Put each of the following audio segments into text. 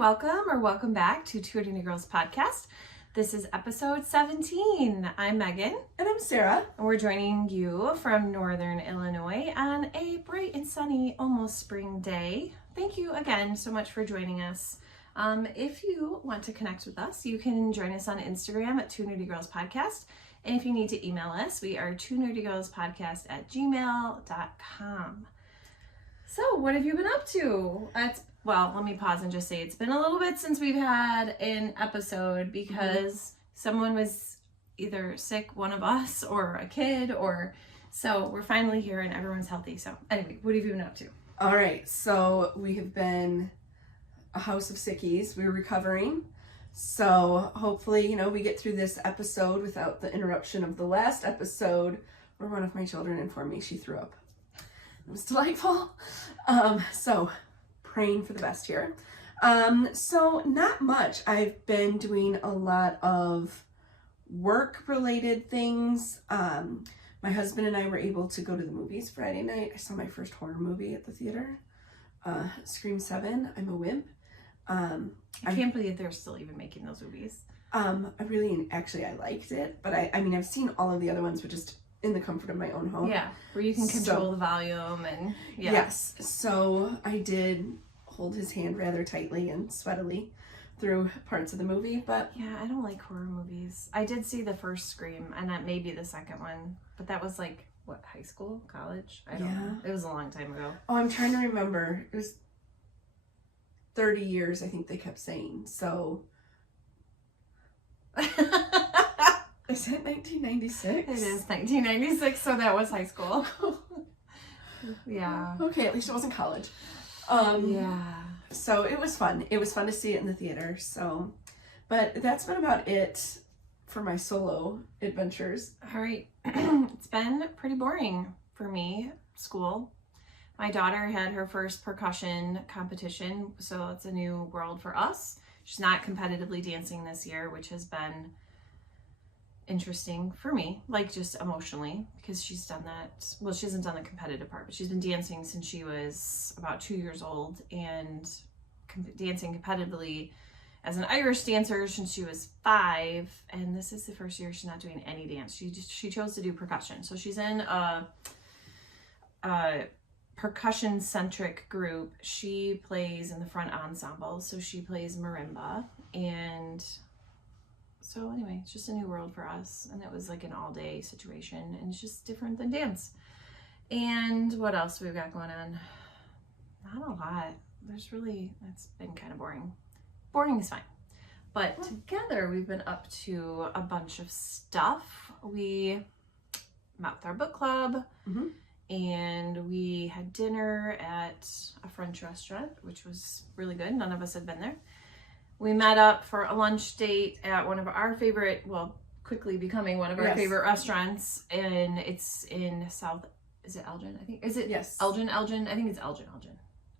welcome back to Two Knerdy Girls podcast. This is episode 17. I'm Megan. And I'm Sarah. And we're joining you from Northern Illinois on a bright and sunny, almost spring day. Thank you again so much for joining us. If you want to connect with us, you can join us on Instagram at Two Knerdy Girls Podcast. And if you need to email us, we are twonerdygirlspodcast@gmail.com. So what have you been up to? Well, let me pause and just say it's been a little bit since we've had an episode because someone was either sick, one of us, or a kid, so we're finally here and everyone's healthy. So anyway, what have you been up to? All right, so we have been a house of sickies. We're recovering. So hopefully, we get through this episode without the interruption of the last episode where one of my children informed me she threw up. It was delightful. So praying for the best here. So not much. I've been doing a lot of work-related things. My husband and I were able to go to the movies Friday night. I saw my first horror movie at the theater, Scream 7, I'm a Wimp. I can't believe they're still even making those movies. I liked it, but I've seen all of the other ones, but just in the comfort of my own home. Yeah, where you can control the volume and yeah. Yes, so I did hold his hand rather tightly and sweatily through parts of the movie, but yeah, I don't like horror movies. I did see the first Scream and that may be the second one, but that was like what, high school, college? I don't know. It was a long time ago. Oh, I'm trying to remember. It was 30 years, I think they kept saying. So is it 1996? It is 1996, so that was high school. Yeah. Okay, at least it wasn't college. Yeah. So it was fun. It was fun to see it in the theater. So, but that's been about it for my solo adventures. All right. It's been pretty boring for me, school. My daughter had her first percussion competition, so it's a new world for us. She's not competitively dancing this year, which has been interesting for me, like just emotionally, because she's done that. Well, she hasn't done the competitive part, but she's been dancing since she was about 2 years old and dancing competitively as an Irish dancer since she was 5. And this is the first year she's not doing any dance. She chose to do percussion. So she's in a percussion centric group. She plays in the front ensemble, so she plays marimba, and so anyway, it's just a new world for us, and it was like an all-day situation, and it's just different than dance. And what else we've got going on? Not a lot. It's been kind of boring. Boring is fine. But together we've been up to a bunch of stuff. We met with our book club, and we had dinner at a French restaurant, which was really good. None of us had been there. We met up for a lunch date at one of our favorite, quickly becoming one of our favorite restaurants, and it's in South, is it Elgin? I think, is it? Yes. Elgin? I think it's Elgin.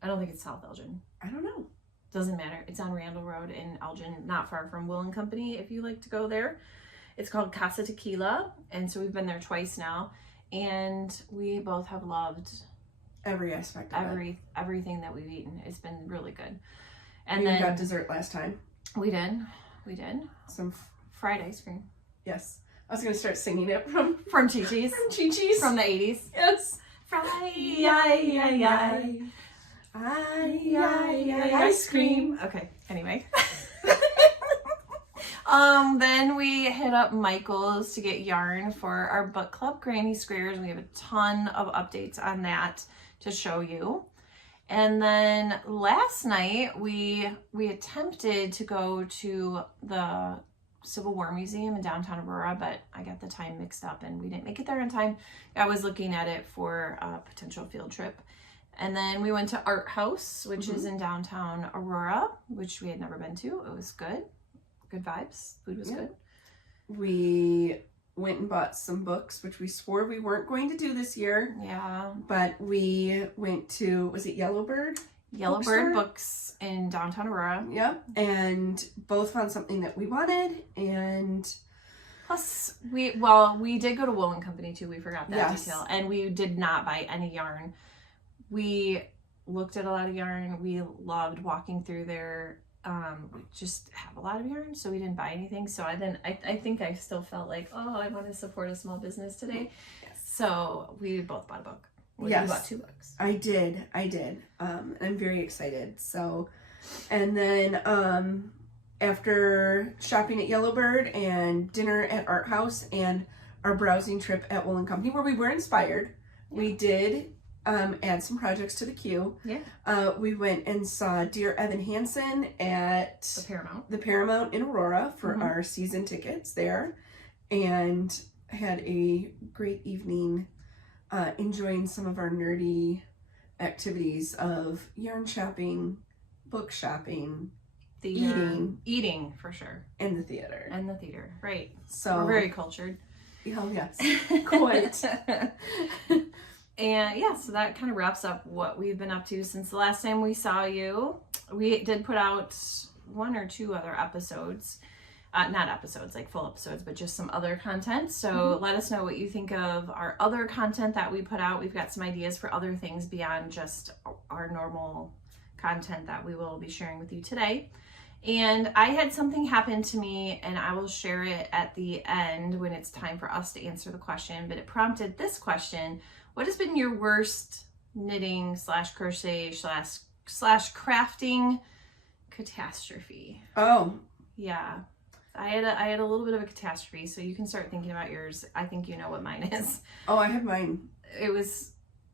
I don't think it's South Elgin. I don't know. Doesn't matter. It's on Randall Road in Elgin, not far from Will & Company, if you like to go there. It's called Casa Tequila, and so we've been there twice now, and we both have loved every aspect of everything that we've eaten. It's been really good. And then got dessert last time. We did. Some fried ice cream. Yes. I was going to start singing it from Chi-Chi's. From Chi-Chi's. From the 80s. Yes. Ice cream. Okay, anyway. Then we hit up Michael's to get yarn for our book club granny squares. We have a ton of updates on that to show you. And then last night we attempted to go to the Civil War Museum in downtown Aurora, but I got the time mixed up and we didn't make it there in time. I was looking at it for a potential field trip. And then we went to Art House, which is in downtown Aurora, which we had never been to. It was good. Good vibes. Food was good. We went and bought some books, which we swore we weren't going to do this year. Yeah. But we went to, was it Yellowbird? Yellowbird Books in downtown Aurora. Yep. And both found something that we wanted, and plus we did go to Will & Company too. We forgot that detail. And we did not buy any yarn. We looked at a lot of yarn. We loved walking through their just have a lot of yarn, so we didn't buy anything. So I think I still felt like, oh, I want to support a small business today. Yes. So we both bought a book. Yes. You bought 2 books. I did. I'm very excited. So, and then after shopping at Yellowbird and dinner at Art House and our browsing trip at Wool & Company, where we were inspired, we did add some projects to the queue. Yeah. We went and saw Dear Evan Hansen at the Paramount in Aurora for our season tickets there, and had a great evening enjoying some of our nerdy activities of yarn shopping, book shopping, eating for sure, and the theater. Right. So we're very cultured. Oh yes, quite. And yeah, so that kind of wraps up what we've been up to since the last time we saw you. We did put out 1 or 2 other episodes. Not episodes, like full episodes, but just some other content. So let us know what you think of our other content that we put out. We've got some ideas for other things beyond just our normal content that we will be sharing with you today. And I had something happen to me, and I will share it at the end when it's time for us to answer the question, but it prompted this question. What has been your worst knitting / crochet / crafting catastrophe? Oh. Yeah. I had a little bit of a catastrophe, so you can start thinking about yours. I think you know what mine is. Oh, I have mine. It was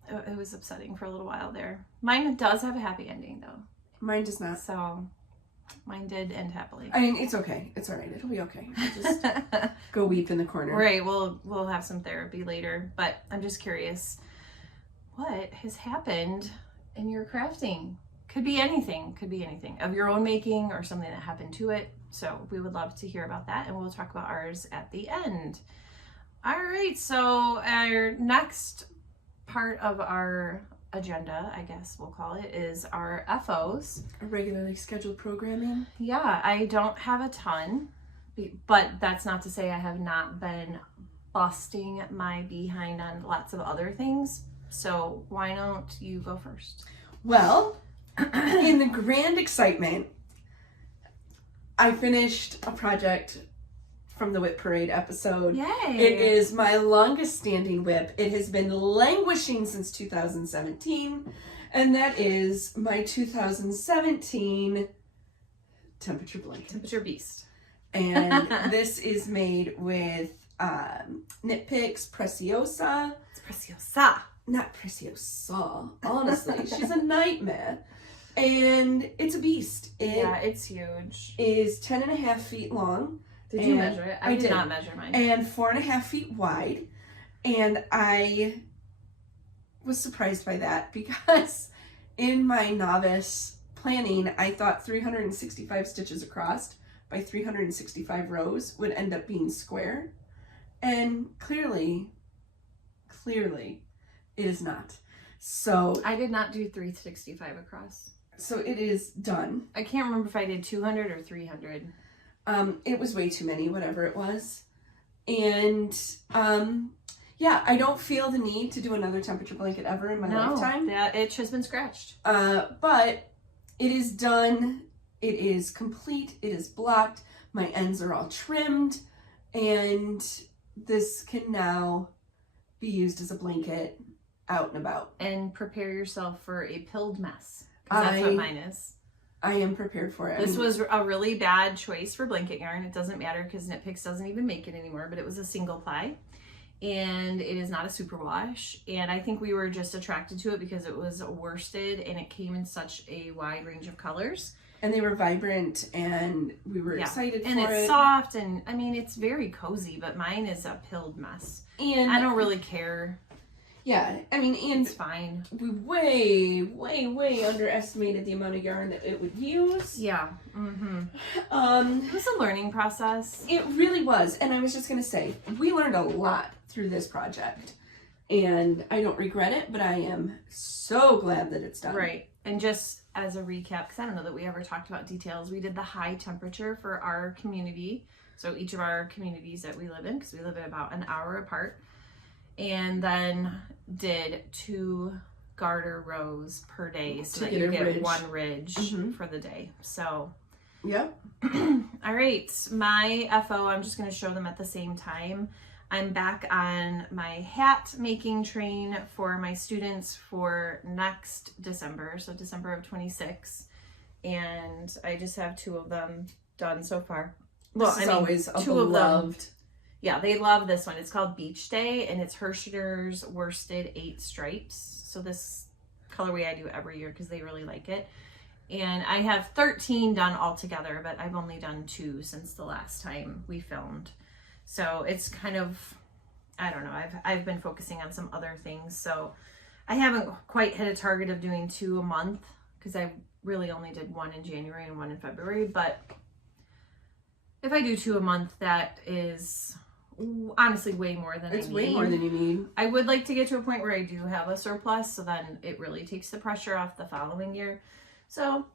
upsetting for a little while there. Mine does have a happy ending, though. Mine does not. So mine did end happily. I mean, it's okay. It's all right. It'll be okay. I'll just go weep in the corner. Right. We'll have some therapy later. But I'm just curious, what has happened in your crafting? Could be anything of your own making or something that happened to it. So we would love to hear about that, and we'll talk about ours at the end. All right, so our next part of our agenda, I guess we'll call it, is our FOs. Regularly scheduled programming. Yeah, I don't have a ton, but that's not to say I have not been busting my behind on lots of other things. So why don't you go first? Well, in the grand excitement, I finished a project from the Whip Parade episode. Yay! It is my longest standing whip. It has been languishing since 2017, and that is my 2017 temperature blanket. Temperature Beast. And this is made with Knit Picks Preciosa. It's Preciosa. Not Preciosa. Honestly, she's a nightmare. And it's a beast. Yeah, it's huge. It is 10.5 feet long. Did you measure it? I did not measure mine. And 4.5 feet wide. And I was surprised by that because in my novice planning, I thought 365 stitches across by 365 rows would end up being square. And clearly, it is not. So I did not do 365 across. So it is done. I can't remember if I did 200 or 300. It was way too many, whatever it was. And yeah, I don't feel the need to do another temperature blanket ever in my lifetime. Yeah, it has been scratched. But it is done. It is complete. It is blocked. My ends are all trimmed. And this can now be used as a blanket out and about. And prepare yourself for a pilled mess. Because that's what mine is. I am prepared for it. This was a really bad choice for blanket yarn. It doesn't matter because Knit Picks doesn't even make it anymore, but it was a single ply. And it is not a superwash. And I think we were just attracted to it because it was worsted and it came in such a wide range of colors. And they were vibrant and we were excited for it. And it's soft and, I mean, it's very cozy, but mine is a pilled mess. And I don't really care. Yeah, I mean, and it's fine. We way underestimated the amount of yarn that it would use. Yeah. It was a learning process. It really was. And I was just going to say, we learned a lot through this project. And I don't regret it, but I am so glad that it's done. Right. And just as a recap, because I don't know that we ever talked about details, we did the high temperature for our community. So each of our communities that we live in, because we live at about an hour apart. And then did 2 garter rows per day so that you get ridge. 1 ridge for the day. So Yep. All right, my FO, I'm just going to show them at the same time. I'm back on my hat making train for my students for next December, so December of 26. And I just have 2 of them done so far. Well, this is always a 2 of them. Yeah, they love this one. It's called Beach Day, and it's Hirschner's Worsted 8 Stripes. So this colorway I do every year because they really like it. And I have 13 done altogether, but I've only done 2 since the last time we filmed. So it's kind of, I don't know, I've been focusing on some other things. So I haven't quite hit a target of doing 2 a month because I really only did 1 in January and 1 in February. But if I do 2 a month, that is honestly way more than I need. It's way more than you need. I would like to get to a point where I do have a surplus, so then it really takes the pressure off the following year. So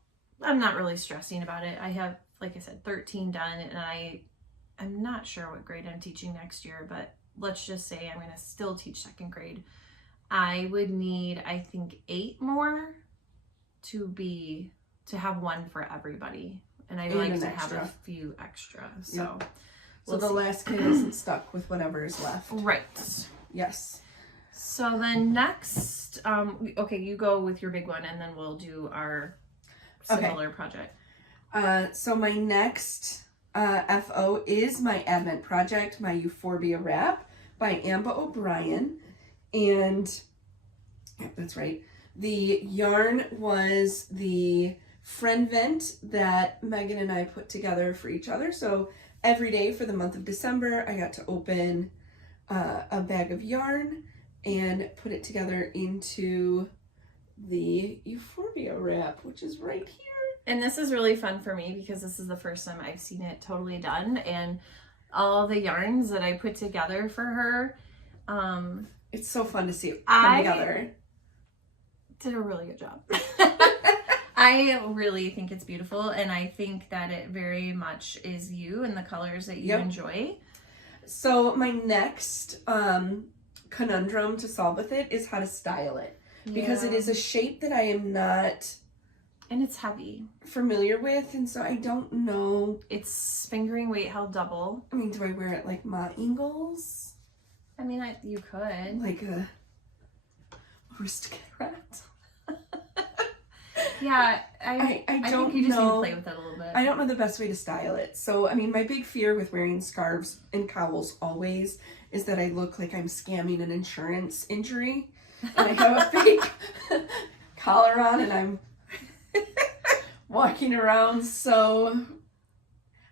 I'm not really stressing about it. I have, like I said, 13 done, and I'm not sure what grade I'm teaching next year, but let's just say I'm going to still teach 2nd grade. I would need, I think, 8 more to have 1 for everybody. And I'd like to have a few extra. So, so the last kid isn't stuck with whatever is left. Right. Yes. So then next, okay, you go with your big one, and then we'll do our similar project. So my next FO is my Advent project, my Euphorbia wrap by Amba O'Brien. And that's right. The yarn was the friend vent that Megan and I put together for each other. So every day for the month of December, I got to open a bag of yarn and put it together into the Euphorbia wrap, which is right here. And this is really fun for me because this is the first time I've seen it totally done, and all the yarns that I put together for her. It's so fun to see it come together. Did a really good job. I really think it's beautiful, and I think that it very much is you and the colors that you enjoy. So my next conundrum to solve with it is how to style it, because it is a shape that I am not, and it's heavy, familiar with, and so I don't know. It's fingering weight held double. I mean, do I wear it like Ma Ingalls? I mean, you could. Like a aristocrat. Yeah, I don't think you just need to play with it a little bit. I don't know the best way to style it. So, I mean, my big fear with wearing scarves and cowls always is that I look like I'm scamming an insurance injury. And I have a fake collar on and I'm walking around. So,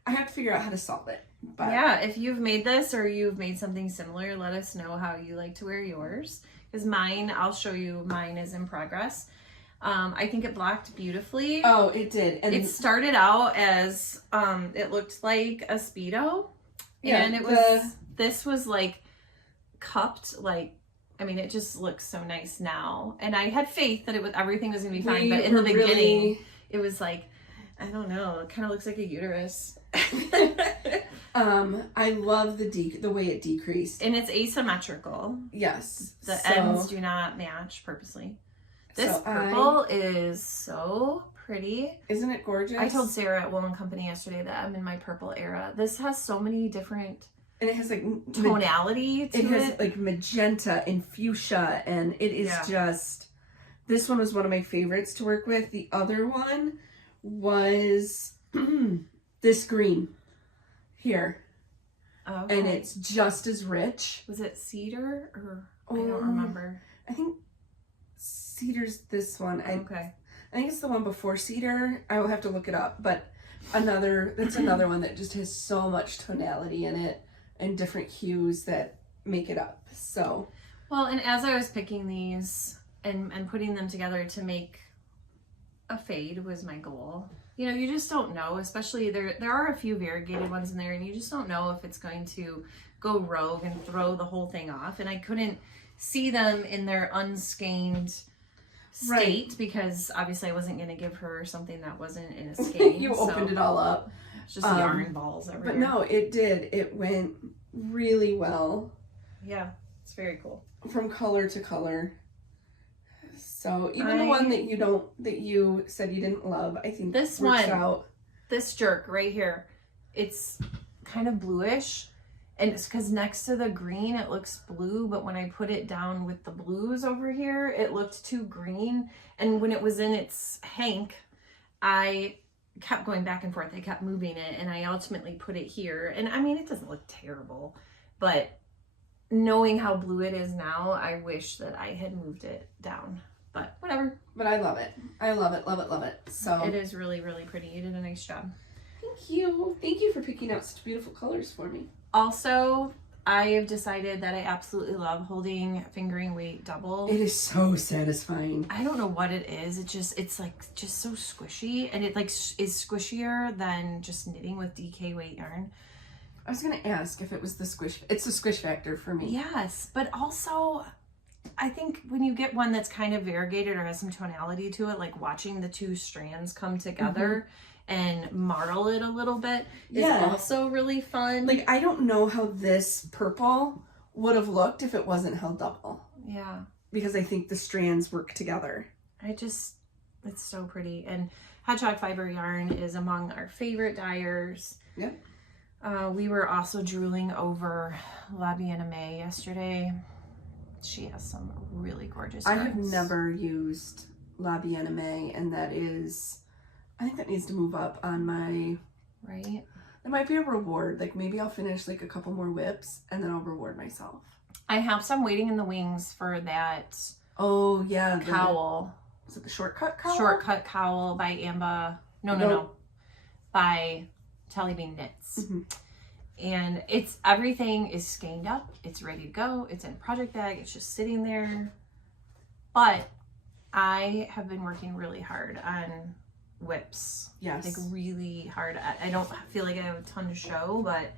I have to figure out how to solve it. But yeah, if you've made this or you've made something similar, let us know how you like to wear yours. Because mine, I'll show you, mine is in progress. I think it blocked beautifully. Oh, it did. And it started out as, it looked like a Speedo. Yeah, and it was, this was like cupped, like, I mean, it just looks so nice now. And I had faith that everything was going to be fine. But in the beginning, it was like, I don't know, it kind of looks like a uterus. I love the way it decreased. And it's asymmetrical. Yes. The ends do not match purposely. This purple is so pretty. Isn't it gorgeous? I told Sarah at Wool & Company yesterday that I'm in my purple era. This has so many different... And it has like... tonality to it. It has like magenta and fuchsia, and it is just... This one was one of my favorites to work with. The other one was this green here. Okay. And it's just as rich. Was it cedar or... I don't remember. I think... Cedar's this one. Okay. I think it's the one before cedar. I will have to look it up, but that's another one that just has so much tonality in it and different hues that make it up. So, well, and as I was picking these and putting them together to make a fade was my goal. You know, you just don't know, especially there are a few variegated ones in there, and you just don't know if it's going to go rogue and throw the whole thing off. And I couldn't see them in their unskeined state because obviously I wasn't going to give her something that wasn't in a skein. You opened it all up. It's just yarn balls everywhere. But no, it did. It went really well. Yeah, it's very cool. From color to color. So even the one that you said you didn't love, I think this works one out. This jerk right here, it's kind of bluish, and it's because next to the green it looks blue, but when I put it down with the blues over here, it looked too green. And when it was in its hank, I kept going back and forth. I kept moving it, and I ultimately put it here. And I mean, it doesn't look terrible, but knowing how blue it is now, I wish that I had moved it down, but whatever. But I love it. I love it, love it, love it. So it is really, really pretty. You did a nice job. Thank you. Thank you for picking out such beautiful colors for me. Also, I have decided that I absolutely love holding fingering weight double. It is so satisfying. I don't know what it is. It's like just so squishy, and it like is squishier than just knitting with DK weight yarn. I was gonna ask if it was the squish. It's the squish factor for me. Yes, but also I think when you get one that's kind of variegated or has some tonality to it, like watching the two strands come together and marble it a little bit is also really fun. Like, I don't know how this purple would have looked if it wasn't held double. Yeah. Because I think the strands work together. It's so pretty. And hedgehog fiber yarn is among our favorite dyers. Yep. We were also drooling over La Bien-Aimée yesterday. She has some really gorgeous yarns. I have never used La Bien-Aimée, and that is, I think that needs to move up on my, right? It might be a reward. Like, maybe I'll finish like a couple more whips and then I'll reward myself. I have some waiting in the wings for that. Oh yeah, cowl. Is it the shortcut cowl? Shortcut cowl by Amba. No. By Telly Bean Knits. And everything is skeined up. It's ready to go. It's in a project bag. It's just sitting there. But I have been working really hard on whips. Yes. Like really hard. I don't feel like I have a ton to show, but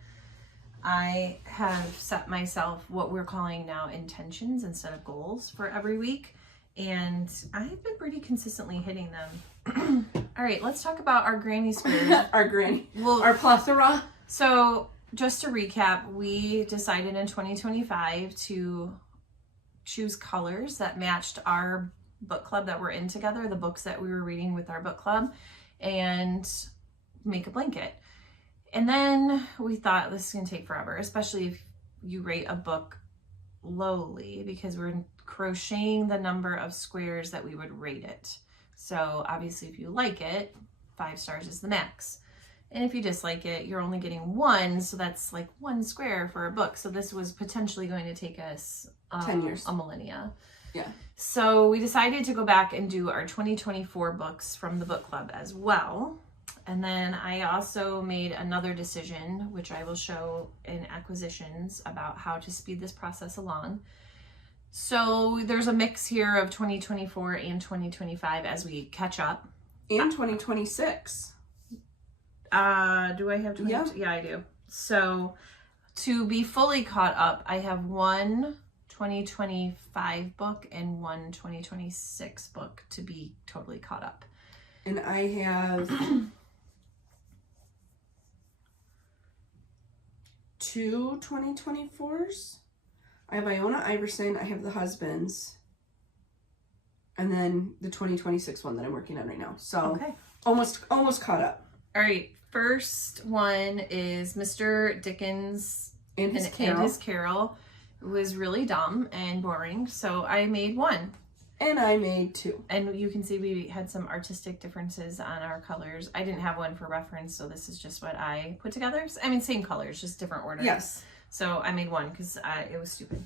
I have set myself what we're calling now intentions instead of goals for every week. And I've been pretty consistently hitting them. All right, let's talk about our granny squares. Our plethora. So just to recap, we decided in 2025 to choose colors that matched our book club that we're in together, the books that we were reading with our book club, and make a blanket. And then we thought this is going to take forever, especially if you rate a book lowly, because we're crocheting the number of squares that we would rate it. So obviously if you like it, 5 stars is the max. And if you dislike it, you're only getting 1, so that's like 1 square for a book. So this was potentially going to take us 10 years. A millennia. Yeah. So we decided to go back and do our 2024 books from the book club as well. And then I also made another decision, which I will show in acquisitions, about how to speed this process along. So there's a mix here of 2024 and 2025 as we catch up. And 2026. Do I have 20? Yeah, I do. So to be fully caught up, I have 1 2025 book and 1 2026 book to be totally caught up. And I have 2 2024s. I have Iona Iverson, I have the husbands, and then the 2026 one that I'm working on right now. So okay. almost caught up. All right, first one is Mr. Dickens and his Carol. It was really dumb and boring, so I made 1. And I made 2. And you can see we had some artistic differences on our colors. I didn't have one for reference, so this is just what I put together. I mean, same colors, just different order. Yes. So I made 1 because it was stupid.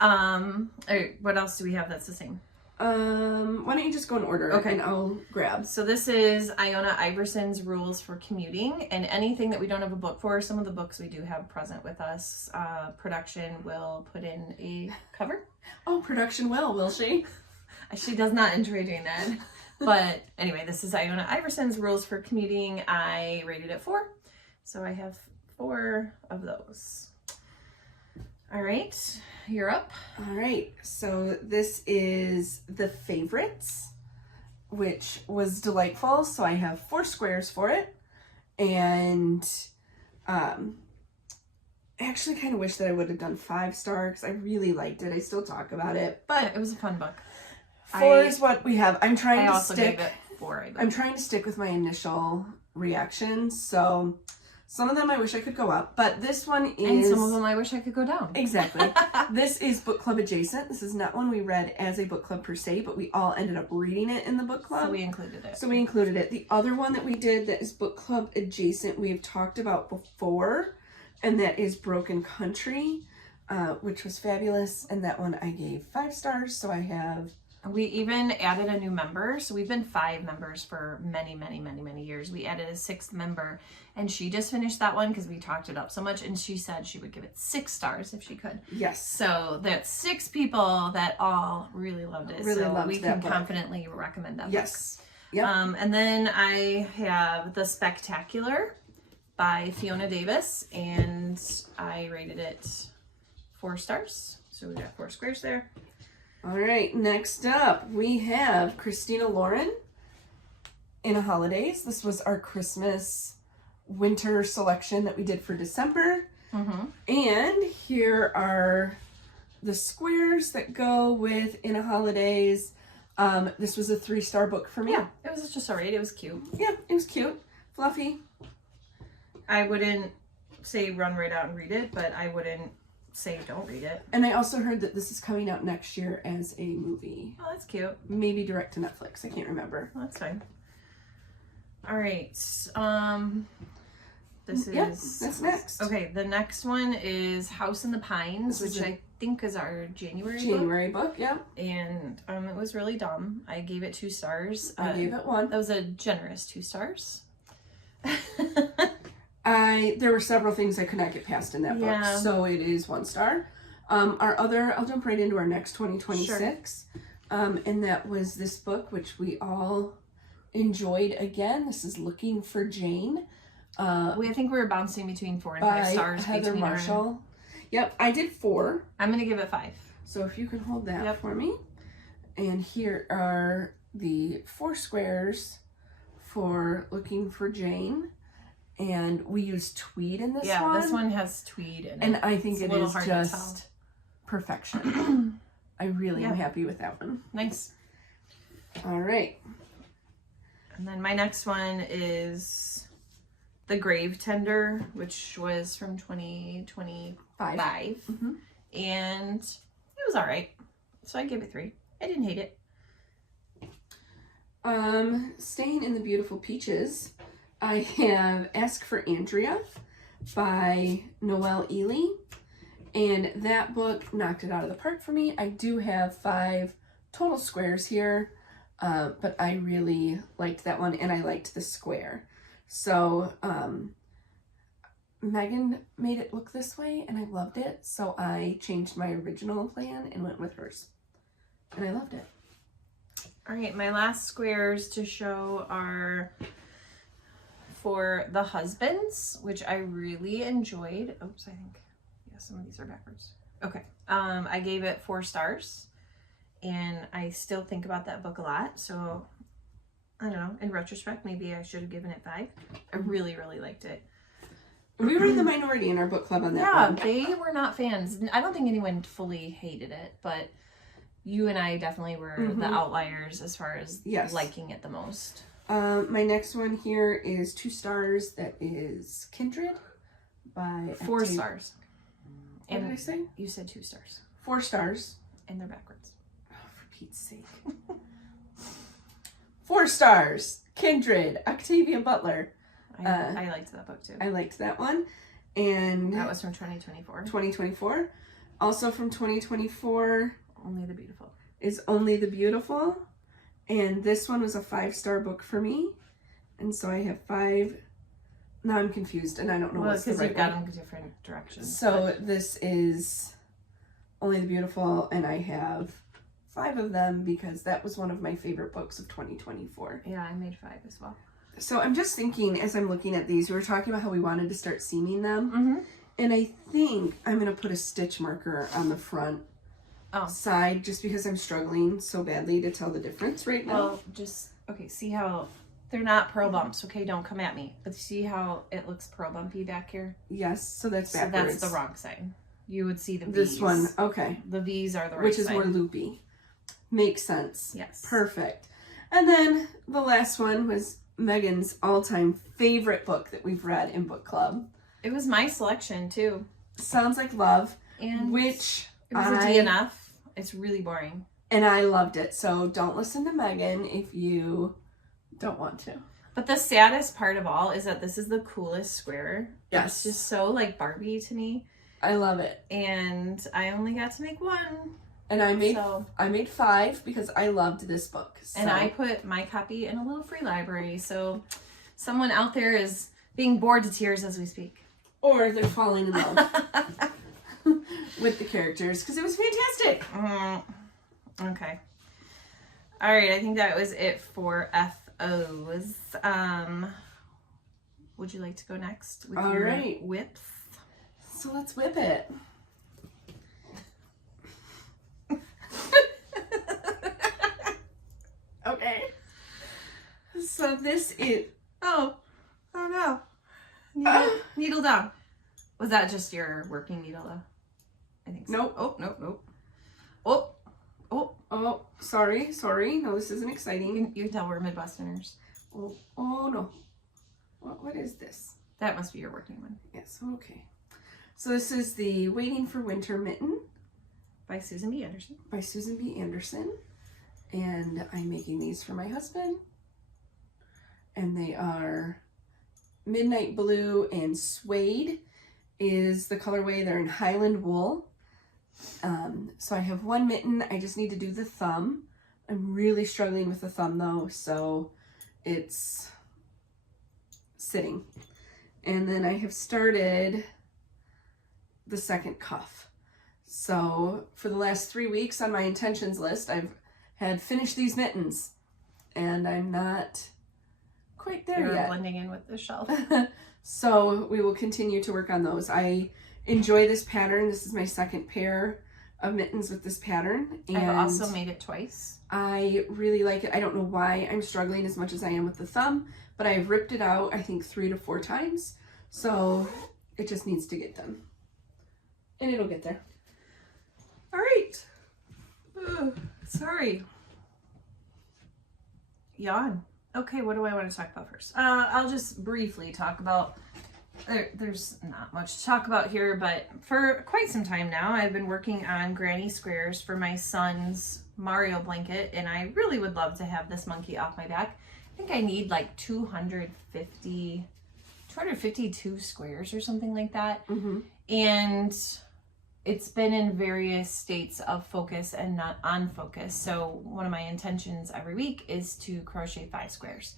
All right, what else do we have that's the same? Why don't you just go in order? Okay. And I'll grab. So this is Iona Iverson's Rules for Commuting, and anything that we don't have a book for, some of the books we do have present with us, production will put in a cover. Oh, production will she? She does not enjoy doing that. But anyway, this is Iona Iverson's Rules for Commuting. I rated it 4, so I have 4 of those. All right, you're up. All right, so this is the favorites, which was delightful. So I have 4 squares for it, and I actually kind of wish that I would have done 5 stars because I really liked it. I still talk about it, but it was a fun book. 4 is what we have. I'm trying to also stick. gave it 4, I believe. I'm trying to stick with my initial reactions, so some of them I wish I could go up, but this one is... And some of them I wish I could go down. Exactly. This is book club adjacent. This is not one we read as a book club per se, but we all ended up reading it in the book club. So we included it. The other one that we did that is book club adjacent, we have talked about before, and that is Broken Country, which was fabulous, and that one I gave 5 stars, so I have... We even added a new member. So we've been 5 members for many, many, many, many years. We added a 6th member, and she just finished that one because we talked it up so much, and she said she would give it 6 stars if she could. Yes. So that's 6 people that all really loved it. Really so loved we that can book. Confidently recommend that Yes. book. Yep. And then I have The Spectacular by Fiona Davis, and I rated it 4 stars. So we got 4 squares there. All right, next up we have Christina Lauren, In a Holidays. This was our Christmas winter selection that we did for December. And here are the squares that go with In a Holidays. This was a 3-star book for me. Yeah, it was just alright. It was cute. Yeah, it was cute, fluffy. I wouldn't say run right out and read it, but I wouldn't say don't read it. And I also heard that this is coming out next year as a movie. Oh, that's cute. Maybe direct to Netflix. I can't remember. Well, that's fine. All right. This Yep, is... that's next. Okay, the next one is House in the Pines, This is which I think is our January book. January book, yeah. And it was really dumb. I gave it 2 stars. I gave it 1. That was a generous 2 stars. There were several things I could not get past in that book, so it is 1 star. I'll jump right into our next 2026. Sure. And that was this book, which we all enjoyed again. This is Looking for Jane. I think we were bouncing between 4 and 5 stars. Heather Marshall. Yep, I did 4. I'm going to give it 5. So if you can hold that for me. And here are the 4 squares for Looking for Jane. And we used tweed in this one. Yeah, this one has tweed in it. And I think it is just perfection. I really am happy with that one. Nice. All right. And then my next one is The Grave Tender, which was from 2025. And it was all right. So I gave it 3. I didn't hate it. Staying in the Beautiful Peaches, I have Ask for Andrea by Noelle Ely, and that book knocked it out of the park for me. I do have 5 total squares here, but I really liked that one, and I liked the square. So Megan made it look this way, and I loved it, so I changed my original plan and went with hers, and I loved it. All right, my last squares to show are for The Husbands, which I really enjoyed. Oops, I think, some of these are backwards. Okay, I gave it 4 stars, and I still think about that book a lot. So, I don't know, in retrospect, maybe I should have given it 5. I really, really liked it. We were in the minority in our book club on that one. Yeah, they were not fans. I don't think anyone fully hated it, but you and I definitely were the outliers as far as liking it the most. My next one here is 2 stars. That is Kindred by 4 stars. What did I say? You said 2 stars. 4 stars. And they're backwards. Oh, for Pete's sake. 4 stars. Kindred, Octavia Butler. I liked that book too. I liked that one. And that was from 2024. 2024. Also from 2024. Only the Beautiful. Is Only the Beautiful. And this one was a 5-star book for me. And so I have 5. Now I'm confused and I don't know what's the right one. Because you've got them different directions. So this is Only the Beautiful, and I have 5 of them because that was one of my favorite books of 2024. Yeah, I made 5 as well. So I'm just thinking as I'm looking at these, we were talking about how we wanted to start seaming them. And I think I'm going to put a stitch marker on the front side just because I'm struggling so badly to tell the difference right now. Well, just, okay, see how they're not pearl bumps, okay? Don't come at me. But see how it looks pearl bumpy back here? Yes, so that's backwards. So that's the wrong side. You would see the V's. This one, okay. The V's are the right Which side. is more loopy. Makes sense. Yes. Perfect. And then the last one was Megan's all-time favorite book that we've read in book club. It was my selection too. Sounds Like Love, And which it was a DNF. It's really boring. And I loved it. So don't listen to Megan if you don't want to. But the saddest part of all is that this is the coolest square. Yes. It's just so like Barbie to me. I love it. And I only got to make one. And I made 5 because I loved this book. So. And I put my copy in a little free library. So someone out there is being bored to tears as we speak. Or they're falling in love with the characters because it was fantastic. Okay. All right. I think that was it for FOs. Would you like to go next with your whips? So let's whip it. Okay. So this is... Oh no. Needle down. Was that just your working needle though? I think so. Nope. Oh, nope. Oh, sorry. No, this isn't exciting. You can tell we're Midwesterners. Oh no. What is this? That must be your working one. Yes, okay. So this is the Waiting for Winter Mitten By Susan B. Anderson. And I'm making these for my husband. And they are Midnight Blue and Suede is the colorway. They're in Highland Wool. So I have one mitten. I just need to do the thumb. I'm really struggling with the thumb though, so it's sitting. And then I have started the second cuff. So for the last 3 weeks on my intentions list, I've had finished these mittens, and I'm not quite there yet. Blending in with the shelf. So we will continue to work on those. I enjoy this pattern. This is my second pair of mittens with this pattern. And I've also made it twice. I really like it. I don't know why I'm struggling as much as I am with the thumb, but I've ripped it out, I think 3 to 4 times. So it just needs to get done. And it'll get there. All right. Sorry. Yawn. Okay, what do I want to talk about first? I'll just briefly talk about, there's not much to talk about here, but for quite some time now, I've been working on granny squares for my son's Mario blanket, and I really would love to have this monkey off my back. I think I need like 252 squares or something like that. Mm-hmm. And it's been in various states of focus and not on focus. So one of my intentions every week is to crochet 5 squares.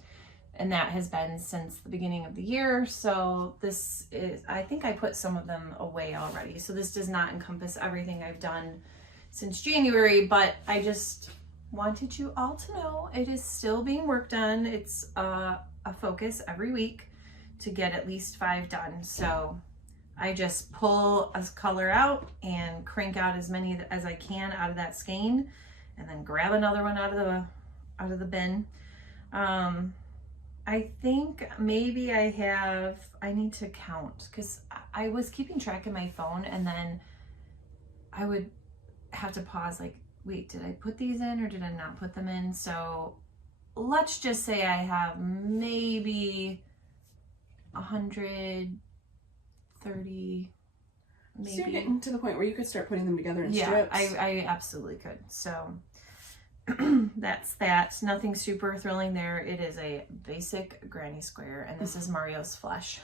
And that has been since the beginning of the year. So this is, I think I put some of them away already. So this does not encompass everything I've done since January, but I just wanted you all to know it is still being worked on. It's a focus every week to get at least 5 done. So I just pull a color out and crank out as many as I can out of that skein, and then grab another one out of the bin. I think maybe I need to count, because I was keeping track in my phone, and then I would have to pause, like, wait, did I put these in or did I not put them in? So let's just say I have maybe 130, maybe. So you're getting to the point where you could start putting them together in strips. Yeah, I absolutely could. So that's that. Nothing super thrilling there. It is a basic granny square, and this is Mario's flesh.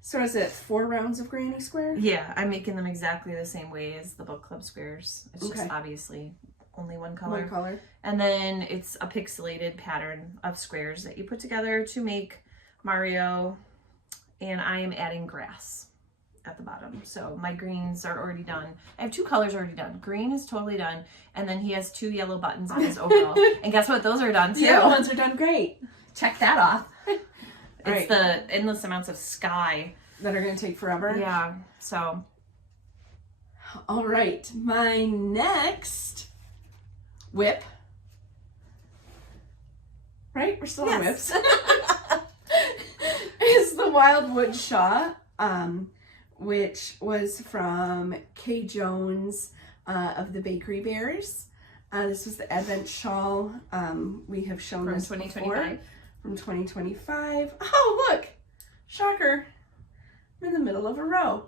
So is it 4 rounds of granny square? Yeah, I'm making them exactly the same way as the book club squares. It's just obviously only one color. One color. And then it's a pixelated pattern of squares that you put together to make Mario, and I am adding grass at the bottom. So my greens are already done. I have 2 colors already done. Green is totally done, and then he has 2 yellow buttons on his overall. And guess what? Those are done too. The yellow ones are done great. Check that off. It's right. The endless amounts of sky that are going to take forever. Yeah. So. All right. My next whip. Right? We're still on whips. Is the Wildwood Shaw, which was from Kay Jones of the Bakery Bears. This was the Advent shawl. We have shown From this 2025. before. From 2025. Oh, look! Shocker. I'm in the middle of a row.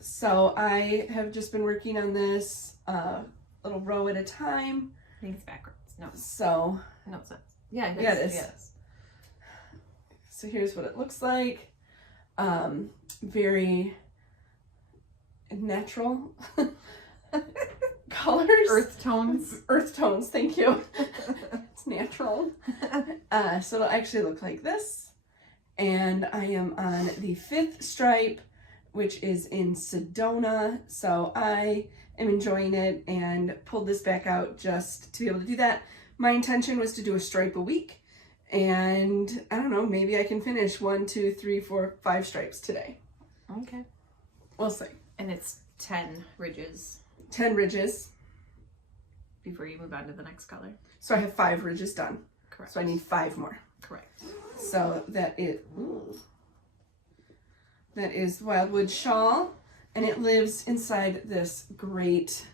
So I have just been working on this little row at a time. I think it's backwards. No. So. No, it's not. Yeah, it is. Yeah, it is. Yes. So here's what it looks like. Very natural colors. Earth tones. Earth tones, thank you. It's natural. So it'll actually look like this. And I am on the 5th stripe, which is in Sedona. So I am enjoying it and pulled this back out just to be able to do that. My intention was to do a stripe a week. And I don't know, maybe I can finish 1, 2, 3, 4, 5 stripes today. Okay. We'll see. And it's 10 ridges 10 ridges. before you move on to the next color. So I have 5 ridges done. Correct. So I need 5 more. Correct. So that is Wildwood Shawl. And it lives inside this great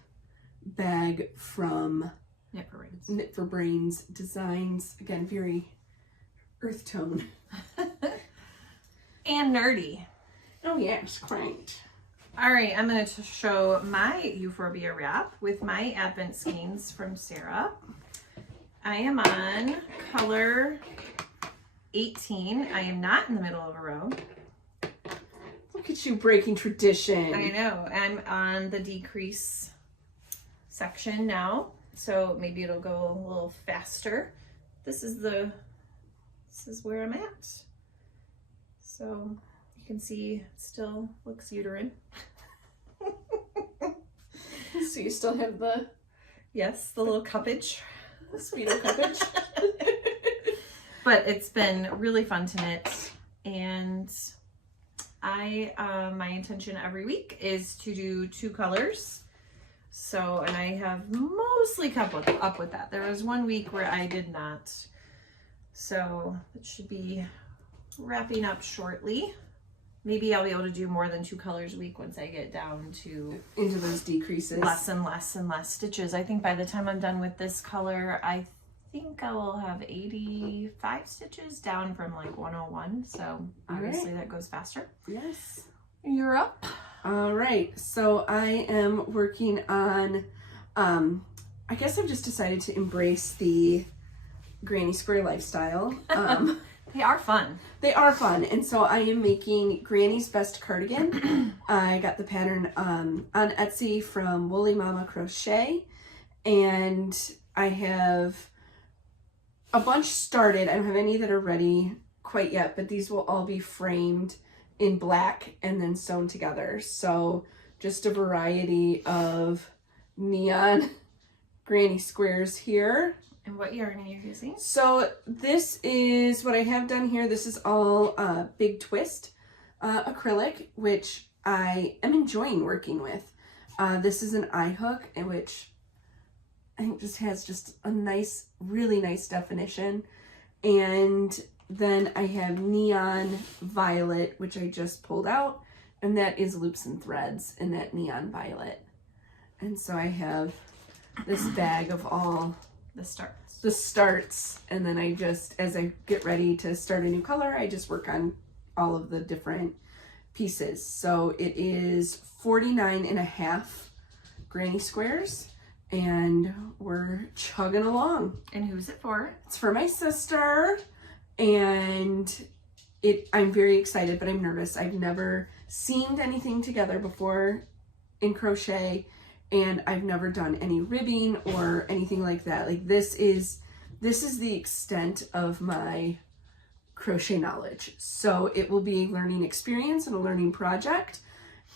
bag from Knit for Brains. Knit for Brains Designs. Again, very earth tone. And nerdy. Oh yes, great. All right, I'm going to show my Euphorbia wrap with my Advent skeins from Sarah. I am on color 18. I am not in the middle of a row. Look at you breaking tradition. I know. I'm on the decrease section now, so maybe it'll go a little faster. This is where I'm at. So you can see it still looks uterine. So you still have the Yes, the little cuppage. speedo cuppage. But it's been really fun to knit, and my intention every week is to do 2 colors. So, and I have mostly kept up with that. There was one week where I did not. So it should be wrapping up shortly. Maybe I'll be able to do more than 2 colors a week once I get down to Into those decreases. less and less and less stitches. I think by the time I'm done with this color, I think I will have 85 stitches down from like 101. So obviously that goes faster. Yes. You're up. All right. So I am working on, I guess I've just decided to embrace the granny square lifestyle. They are fun. They are fun. And so I am making Granny's Best Cardigan. I got the pattern on Etsy from Woolly Mama Crochet. And I have a bunch started. I don't have any that are ready quite yet, but these will all be framed in black and then sewn together. So just a variety of neon granny squares here. And what yarn are you using? So this is what I have done here. This is all Big Twist acrylic, which I am enjoying working with. This is an eye hook, in which I think just has just a nice, really nice definition. And then I have Neon Violet, which I just pulled out, and that is Loops and Threads in that Neon Violet. And so I have this bag of all the starts, and then I just, as I get ready to start a new color, I just work on all of the different pieces. So it is 49.5 granny squares, and we're chugging along. And who's it for? It's for my sister, and I'm very excited, but I'm nervous. I've never seamed anything together before in crochet, and I've never done any ribbing or anything like that. Like this is the extent of my crochet knowledge. So it will be a learning experience and a learning project,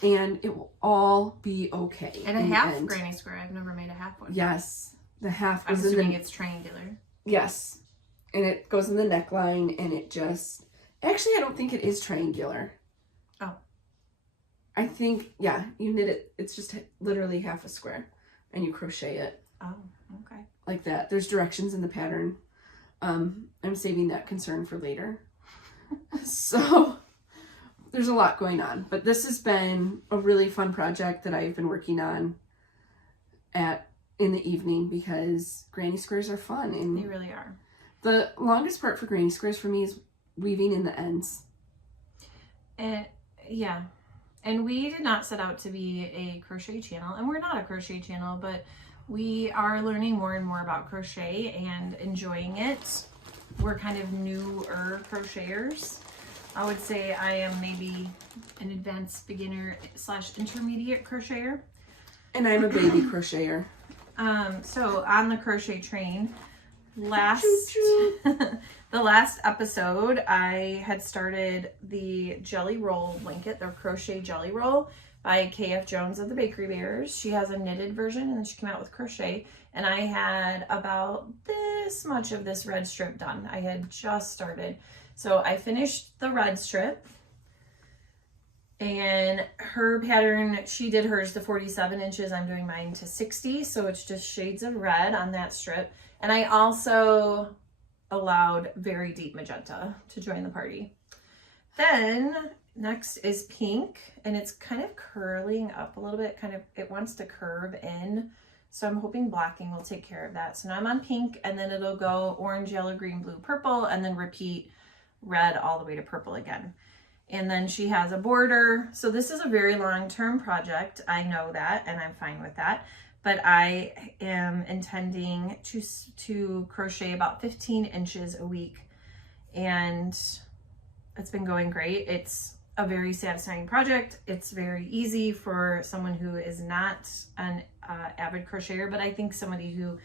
and it will all be okay. And a half granny square. I've never made a half one. Yes, the half I'm goes in assuming it's triangular. Yes, and it goes in the neckline, and it just, actually I don't think it is triangular. Oh. I think, yeah, you knit it, it's just literally half a square, and you crochet it. Oh, okay. Like that. There's directions in the pattern. I'm saving that concern for later. So there's a lot going on, but this has been a really fun project that I've been working on in the evening because granny squares are fun. And They really are. the longest part for granny squares for me is weaving in the ends. And yeah. And we did not set out to be a crochet channel, and we're not a crochet channel, but we are learning more and more about crochet and enjoying it. We're kind of newer crocheters. I would say I am maybe an advanced beginner / intermediate crocheter. And I'm a baby crocheter. So on the crochet train, Choo-choo. the last episode, I had started the jelly roll blanket, the crochet jelly roll by KF Jones of the Bakery Bears. She has a knitted version, and then she came out with crochet. And I had about this much of this red strip done. I had just started. So I finished the red strip, and her pattern, she did hers to 47 inches. I'm doing mine to 60. So it's just shades of red on that strip. And I also allowed very deep magenta to join the party. Then next is pink, and it's kind of curling up a little bit, it wants to curve in. So I'm hoping blocking will take care of that. So now I'm on pink, and then it'll go orange, yellow, green, blue, purple, and then repeat red all the way to purple again. And then she has a border. So this is a very long-term project. I know that, and I'm fine with that. But I am intending to crochet about 15 inches a week, and it's been going great. It's a very satisfying project. It's very easy for someone who is not an avid crocheter, but I think somebody who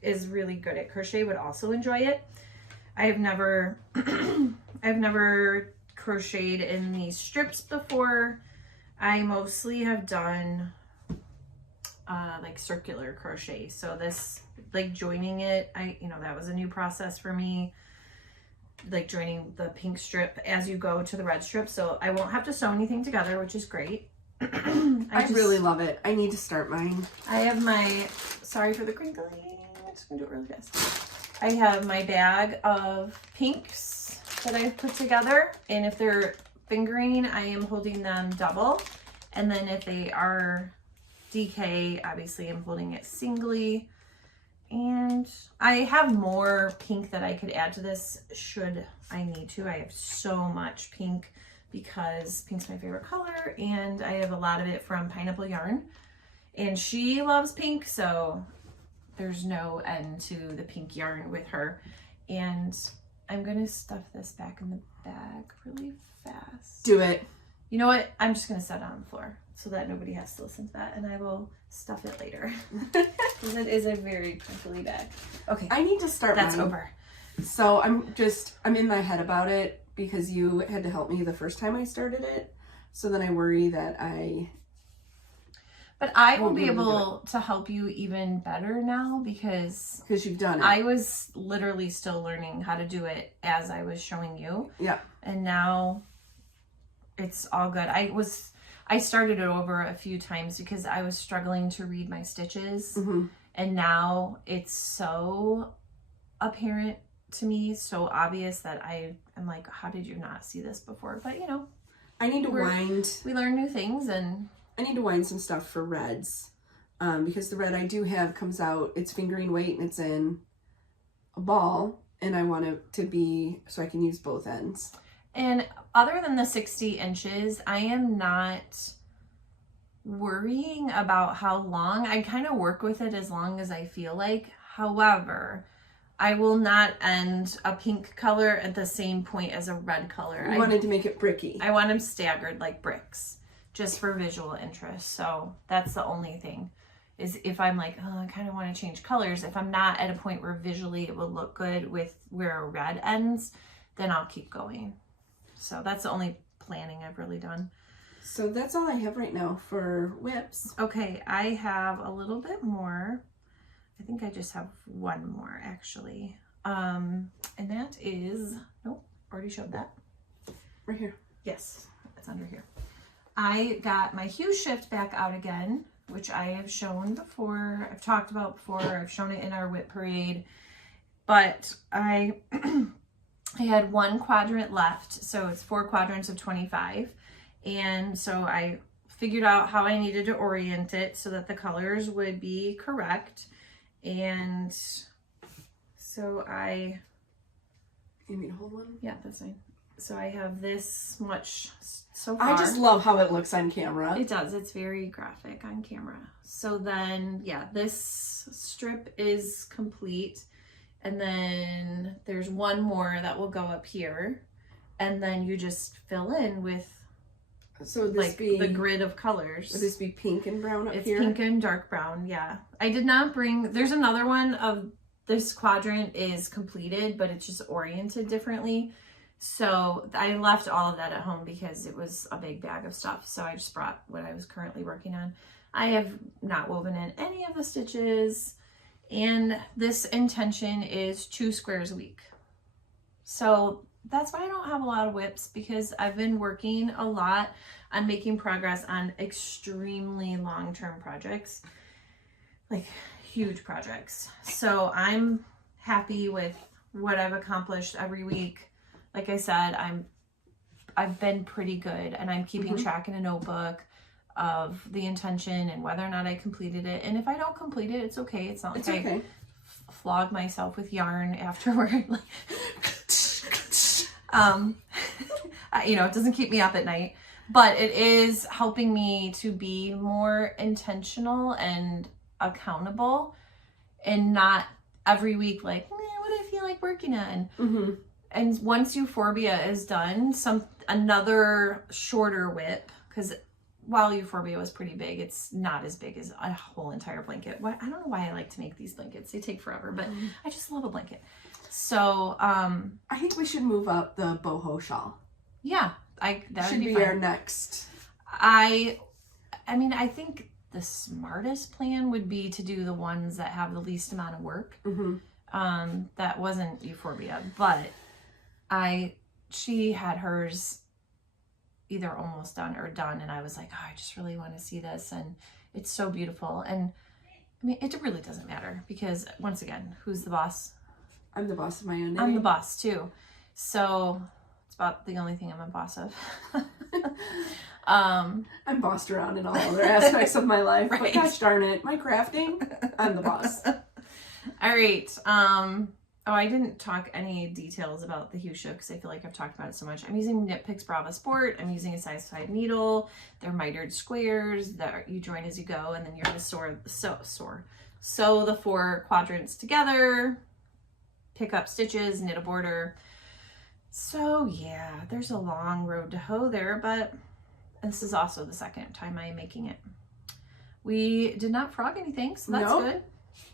is really good at crochet would also enjoy it. I've never crocheted in these strips before. I mostly have done like circular crochet. So this, like joining it, that was a new process for me, like joining the pink strip as you go to the red strip. So I won't have to sew anything together, which is great. I really love it. I need to start mine. I have my, sorry for the crinkling, I'm just gonna do it really fast. I have my bag of pinks that I've put together, and if they're fingering, I am holding them double. And then if they are DK, obviously I'm holding it singly. And I have more pink that I could add to this should I need to. I have so much pink because pink's my favorite color, and I have a lot of it from Pineapple Yarn. And she loves pink, so there's no end to the pink yarn with her. And I'm gonna stuff this back in the bag really fast. Do it. You know what? I'm just gonna set it on the floor so that nobody has to listen to that, and I will stuff it later. Because it is a very crinkly bag. Okay. I need to start That's mine. over. So I'm in my head about it because you had to help me the first time I started it. So then I worry that But I will be able to help you even better now because you've done it. I was literally still learning how to do it as I was showing you. Yeah. And now it's all good. I started it over a few times because I was struggling to read my stitches. Mm-hmm. And now it's so apparent to me, so obvious that I'm like, how did you not see this before? But I need to wind. We learn new things, and I need to wind some stuff for reds because the red I do have comes out, it's fingering weight and it's in a ball, and I want it to be so I can use both ends. And other than the 60 inches, I am not worrying about how long. I kind of work with it as long as I feel like. However, I will not end a pink color at the same point as a red color. I wanted to make it bricky. I want them staggered like bricks, just for visual interest. So that's the only thing, is if I'm like, oh, I kind of want to change colors, if I'm not at a point where visually it will look good with where a red ends, then I'll keep going. So that's the only planning I've really done. So that's all I have right now for whips. Okay, I have a little bit more. I think I just have one more actually. And that is, nope, already showed that. Right here. Yes, it's under here. I got my hue shift back out again, which I have shown before. I've talked about before. I've shown it in our whip parade. But I had one quadrant left, so it's 4 quadrants of 25. And so I figured out how I needed to orient it so that the colors would be correct. And so You need to hold one? yeah, that's fine. So I have this much so far. I just love how it looks on camera. It does. It's very graphic on camera. So then, yeah, this strip is complete. And then there's one more that will go up here. And then you just fill in with like the grid of colors. Would this be pink and brown up it's here? Pink and dark brown, yeah. I did not bring, there's another one of this quadrant is completed, but it's just oriented differently. So I left all of that at home because it was a big bag of stuff. So I just brought what I was currently working on. I have not woven in any of the stitches, and this intention is 2 squares a week. So that's why I don't have a lot of whips, because I've been working a lot on making progress on extremely long-term projects, like huge projects. So I'm happy with what I've accomplished every week. Like I said, I've been pretty good, and I'm keeping track in a notebook of the intention and whether or not I completed it. And if I don't complete it, it's okay. It's not like I flog myself with yarn afterward. You know, it doesn't keep me up at night, but it is helping me to be more intentional and accountable, and not every week like, what do I feel like working on? And once Euphorbia is done, another shorter whip, because while Euphorbia was pretty big, it's not as big as a whole entire blanket. I don't know why I like to make these blankets. They take forever, but I just love a blanket. So I think we should move up the boho shawl. Yeah, that should be our next. I mean, I think the smartest plan would be to do the ones that have the least amount of work. That wasn't Euphorbia, but she had hers either almost done or done, and I was like, oh, I just really want to see this, and it's so beautiful. And I mean, it really doesn't matter, because once again, who's the boss? I'm the boss of my own knitting. I'm the boss too. So it's about the only thing I'm a boss of. I'm bossed around in all other aspects of my life, right. But gosh darn it, my crafting, I'm the boss. All right. Oh, I didn't talk any details about the Husha because I feel like I've talked about it so much. I'm using Knit Picks Brava Sport. I'm using a size 5 needle. They're mitered squares that you join as you go, and then you're going to sew the 4 quadrants together, pick up stitches, knit a border. So yeah, there's a long road to hoe there, but this is also the second time I'm making it. We did not frog anything, so that's good.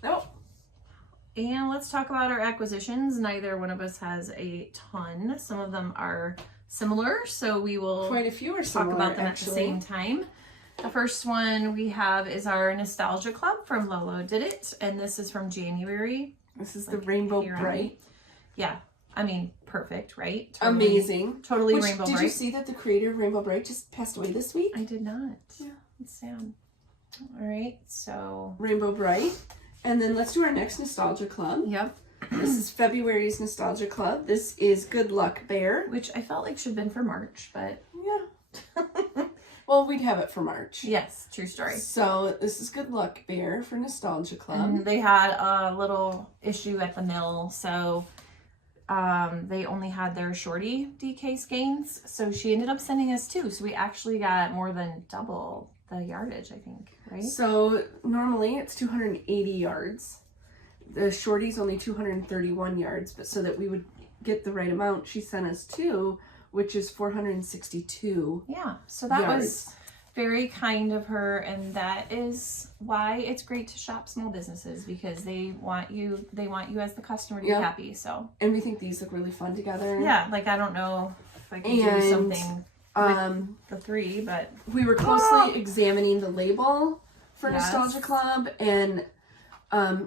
Nope. And let's talk about our acquisitions. Neither one of us has a ton. Some of them are similar, so we will quite a few are talk about them actually at the same time. The first one we have is our Nostalgia Club from Lolo Did It, and this is from January. This is the Rainbow Bright. Yeah, I mean, perfect, right? Totally, amazing. Totally Rainbow Bright. Did you see that the creator of Rainbow Bright just passed away this week? I did not. Yeah. It's sad. All right, so Rainbow Bright. And then let's do our next Nostalgia Club. Yep. This is February's Nostalgia Club. This is Good Luck Bear. Which I felt like should have been for March, but... Yeah. Well, we'd have it for March. Yes, true story. So this is Good Luck Bear for Nostalgia Club. And they had a little issue at the mill, so they only had their shorty DK skeins. So she ended up sending us 2. So we actually got more than double the yardage, I think, right? So normally it's 280 yards. The shorty's only 231 yards, but so that we would get the right amount, she sent us 2, which is 462. Yeah, so that yards. Was very kind of her, and that is why it's great to shop small businesses, because they want you as the customer to be happy. So, and we think these look really fun together. Yeah, like I don't know if I can do something with the 3, but we were closely examining the label for Nostalgia Club, and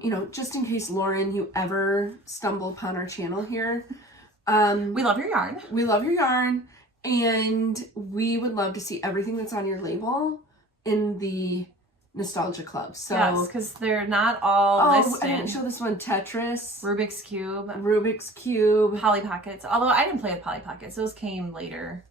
you know, just in case, Lauren, you ever stumble upon our channel here, we love your yarn. We love your yarn, and we would love to see everything that's on your label in the Nostalgia Club. So yes, because they're not all listed. I didn't show this one. Tetris, Rubik's Cube, Polly Pockets. Although I didn't play with Polly Pockets; those came later.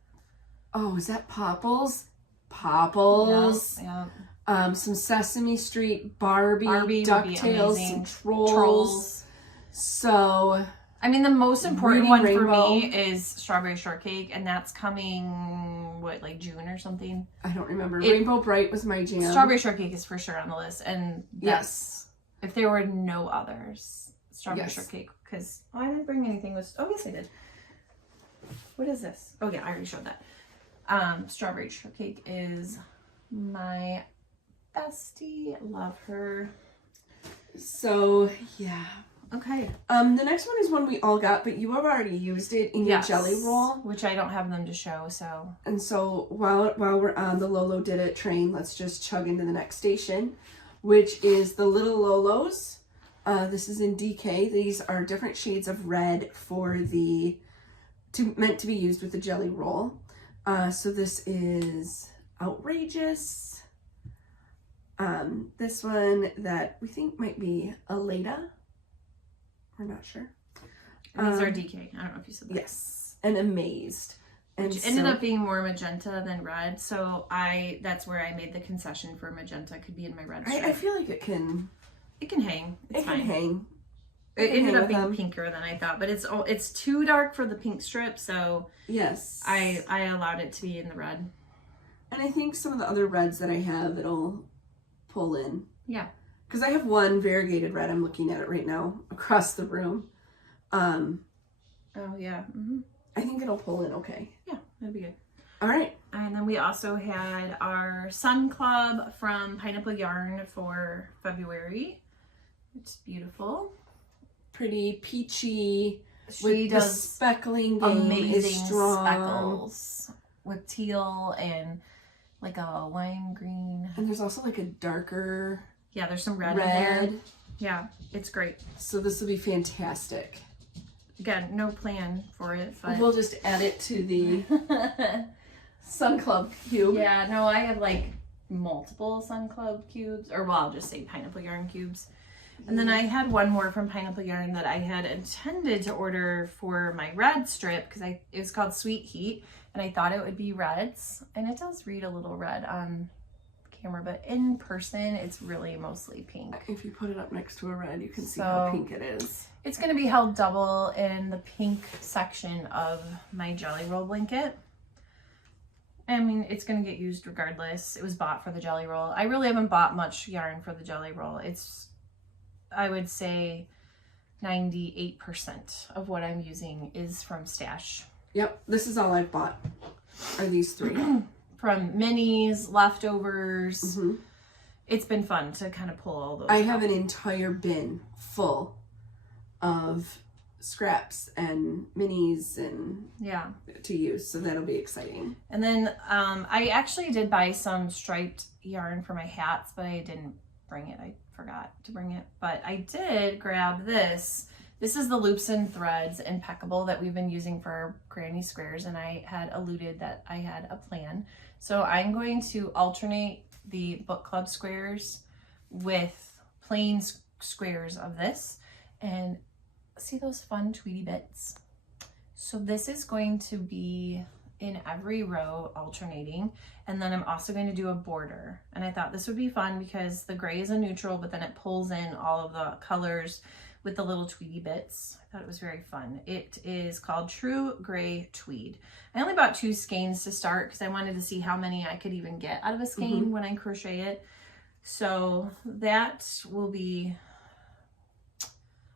Oh, is that Popples? Popples. Yeah. some Sesame Street, Barbie DuckTales, some Trolls. So, I mean, the most important Rudy one Rainbow. for me is Strawberry Shortcake, and that's coming, what, like June or something? I don't remember. Rainbow Bright was my jam. Strawberry Shortcake is for sure on the list, and yes. If there were no others, Strawberry Yes. Shortcake, because I didn't bring anything with, oh yes I did. What is this? Oh yeah, I already showed that. Strawberry Shortcake is my bestie. Love her. So, yeah. Okay. The next one is one we all got, but you have already used it in your jelly roll. Which I don't have them to show, so. And so while we're on the Lolo Did It train, let's just chug into the next station, which is the Little Lolos. This is in DK. These are different shades of red for meant to be used with the jelly roll. So this is Outrageous. This one that we think might be Aleda. We're not sure. And these are DK. I don't know if you said that. Yes. And Amazed. And Which ended up being more magenta than red. So that's where I made the concession for magenta could be in my red stripe. I feel like it can hang. It's fine. can hang. It ended up being pinker than I thought, but it's too dark for the pink strip, so yes, I allowed it to be in the red. And I think some of the other reds that I have, it'll pull in. Yeah. Because I have one variegated red. I'm looking at it right now across the room. Oh yeah. Mm-hmm. I think it'll pull in okay. Yeah, that'd be good. All right. And then we also had our Sun Club from Pineapple Yarn for February. It's beautiful. Pretty peachy. She does the speckling game amazing is strong. speckles with teal and like a wine green. And there's also like a darker Yeah, there's some red in there. Yeah, it's great. So this will be fantastic. Again, no plan for it, but We'll just add it to the Sun Club cube. yeah, no, I have like multiple Sun Club cubes, or well, I'll just say Pineapple Yarn cubes. And then I had one more from Pineapple Yarn that I had intended to order for my red strip because it was called Sweet Heat, and I thought it would be reds, and it does read a little red on camera, but in person it's really mostly pink. If you put it up next to a red, you can see how pink it is. It's going to be held double in the pink section of my jelly roll blanket. I mean, it's going to get used regardless. It was bought for the jelly roll. I really haven't bought much yarn for the jelly roll. It's, I would say 98% of what I'm using is from Stash. Yep, this is all I've bought, are these three. From minis, leftovers. Mm-hmm. It's been fun to kind of pull all those I out. have an entire bin full of scraps and minis and to use, so that'll be exciting. And then I actually did buy some striped yarn for my hats, but I didn't bring it. I forgot to bring it, but I did grab this. This is the Loops and Threads Impeccable that we've been using for Granny Squares, and I had alluded that I had a plan. So I'm going to alternate the book club squares with plain squares of this, and see those fun Tweety bits? So this is going to be in every row alternating, and then I'm also going to do a border. And I thought this would be fun because the gray is a neutral, but then it pulls in all of the colors with the little Tweety bits. I thought it was very fun. It is called True Gray Tweed. I only bought 2 skeins to start because I wanted to see how many I could even get out of a skein when I crochet it. So that will be,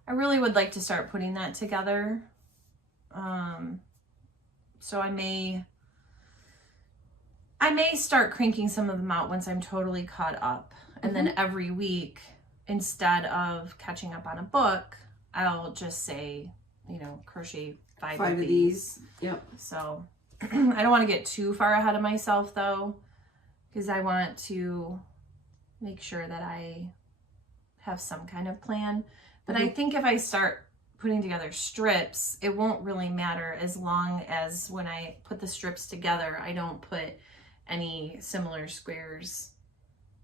I really would like to start putting that together. So I may start cranking some of them out once I'm totally caught up. And then every week, instead of catching up on a book, I'll just say, you know, crochet 5 of these. Yep. So I don't want to get too far ahead of myself though, because I want to make sure that I have some kind of plan. But I think if I start putting together strips, it won't really matter as long as when I put the strips together, I don't put any similar squares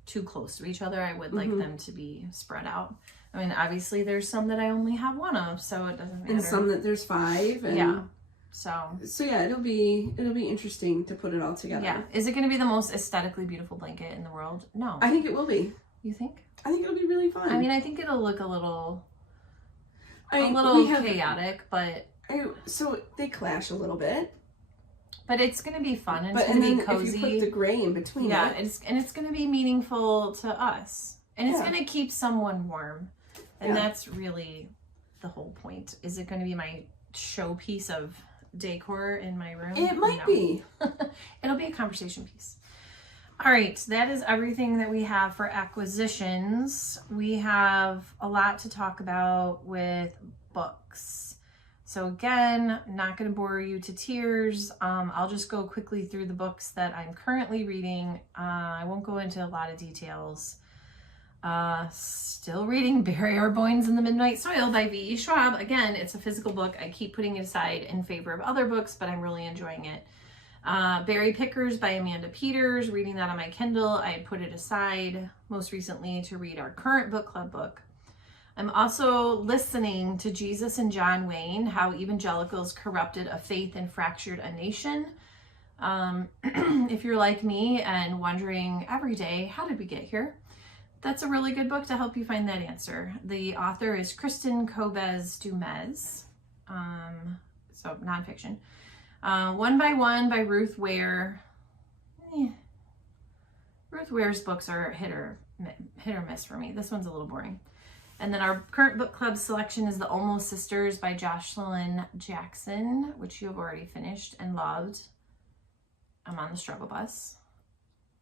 too close to each other. I would like them to be spread out. I mean, obviously there's some that I only have one of, so it doesn't matter. And some that there's 5. And yeah. So yeah, it'll be interesting to put it all together. Yeah. Is it going to be the most aesthetically beautiful blanket in the world? No. I think it will be. You think? I think it'll be really fun. I mean, I think it'll look a little chaotic, but so they clash a little bit. But it's going to be fun and it's going to be cozy. If you put the gray in between, it's going to be meaningful to us, and it's going to keep someone warm, and that's really the whole point. Is it going to be my showpiece of decor in my room? It might be. It'll be a conversation piece. All right, that is everything that we have for acquisitions. We have a lot to talk about with books. So again, not going to bore you to tears. I'll just go quickly through the books that I'm currently reading. I won't go into a lot of details. Still reading Bury Our Bones in the Midnight Soil by V.E. Schwab. Again, it's a physical book. I keep putting it aside in favor of other books, but I'm really enjoying it. Berry Pickers by Amanda Peters. Reading that on my Kindle. I put it aside most recently to read our current book club book. I'm also listening to Jesus and John Wayne, How Evangelicals Corrupted a Faith and Fractured a Nation. If you're like me and wondering every day, how did we get here? That's a really good book to help you find that answer. The author is Kristen Kobes-Dumez, so nonfiction. One by One by Ruth Ware. Ruth Ware's books are hit or miss for me. This one's a little boring. And then our current book club selection is The Almost Sisters by Jocelyn Jackson, which you have already finished and loved. I'm on the struggle bus.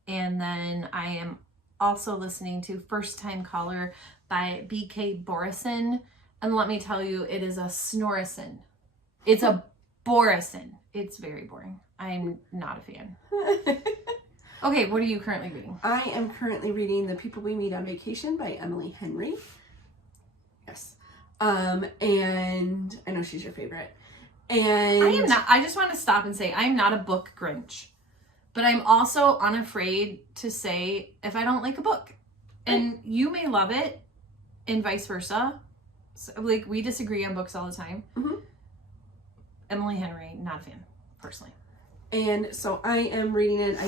And then I am also listening to First Time Caller by B.K. Borison. And let me tell you, it is a snorison. It's a borison. It's very boring. I'm not a fan. Okay, what are you currently reading? I am currently reading The People We Meet on Vacation by Emily Henry. Yes. And I know she's your favorite. And I am not. I just want to stop and say I'm not a book Grinch, but I'm also unafraid to say if I don't like a book, and you may love it, and vice versa. So, like, we disagree on books all the time. Mm-hmm. Emily Henry, not a fan personally. And so I am reading it.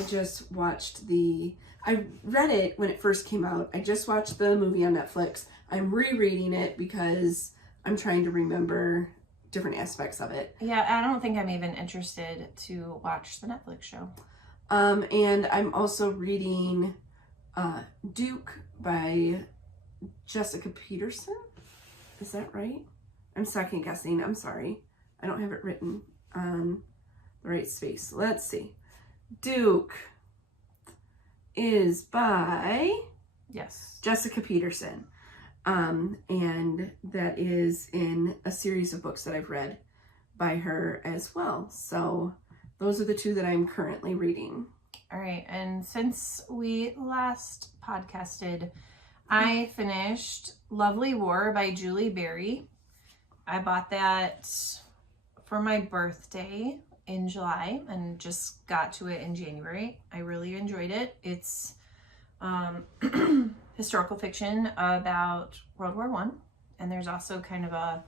I read it when it first came out. I just watched the movie on Netflix. I'm rereading it because I'm trying to remember different aspects of it. Yeah, I don't think I'm even interested to watch the Netflix show. And I'm also reading Duke by Jessica Peterson. Is that right? I'm second guessing. I'm sorry. I don't have it written on the right space. Let's see. Duke is by Jessica Peterson. And that is in a series of books that I've read by her as well. So those are the two that I'm currently reading. All right. And since we last podcasted, I finished Lovely War by Julie Berry. I bought that for my birthday in July and just got to it in January. I really enjoyed it. It's historical fiction about World War I, and there's also kind of a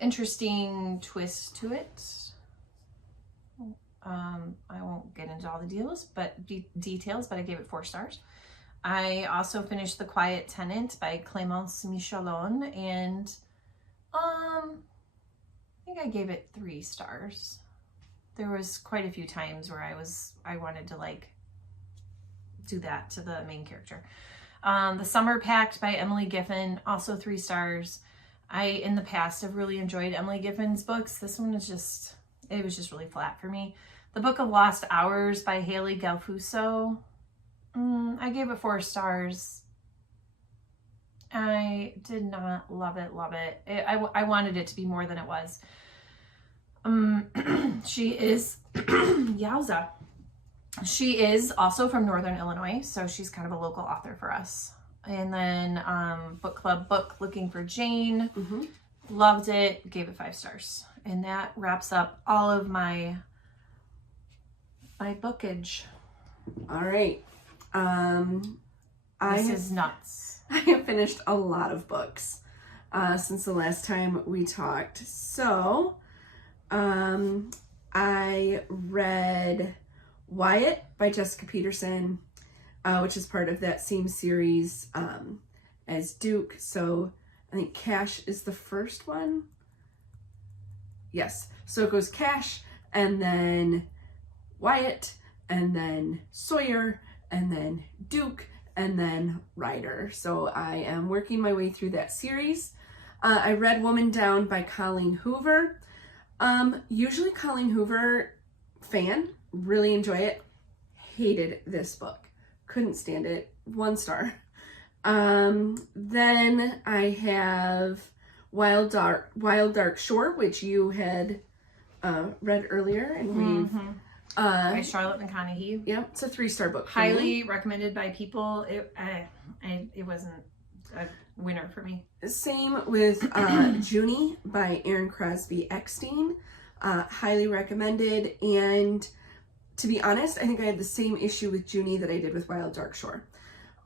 interesting twist to it. I won't get into all the details, but I gave it 4 stars. I also finished The Quiet Tenant by Clémence Michelon, and I think I gave it 3 stars. There was quite a few times where I wanted to like do that to the main character. The Summer Pact by Emily Giffin, also 3 stars. I, in the past, have really enjoyed Emily Giffin's books. This one was just really flat for me. The Book of Lost Hours by Haley Galfuso. I gave it 4 stars. I did not love it. I wanted it to be more than it was. She is, yowza. She is also from Northern Illinois, so she's kind of a local author for us. And then book club book Looking for Jane. Mm-hmm. Loved it, gave it 5 stars. And that wraps up all of my bookage. All right. This is nuts. I have finished a lot of books since the last time we talked. So I read Wyatt by Jessica Peterson, which is part of that same series as Duke. So I think Cash is the first one. Yes. So it goes Cash, and then Wyatt, and then Sawyer, and then Duke, and then Ryder. So I am working my way through that series. I read Woman Down by Colleen Hoover. Usually Colleen Hoover fan, really enjoy it. Hated this book. Couldn't stand it. 1 star. Then I have Wild Dark Shore, which you had read earlier, and we've by Charlotte McConaughey. Yep, it's a 3-star book. Highly recommended by people. It wasn't a winner for me. Same with Junie by Aaron Crosby Eckstein. Highly recommended. And to be honest, I think I had the same issue with Junie that I did with Wild Dark Shore.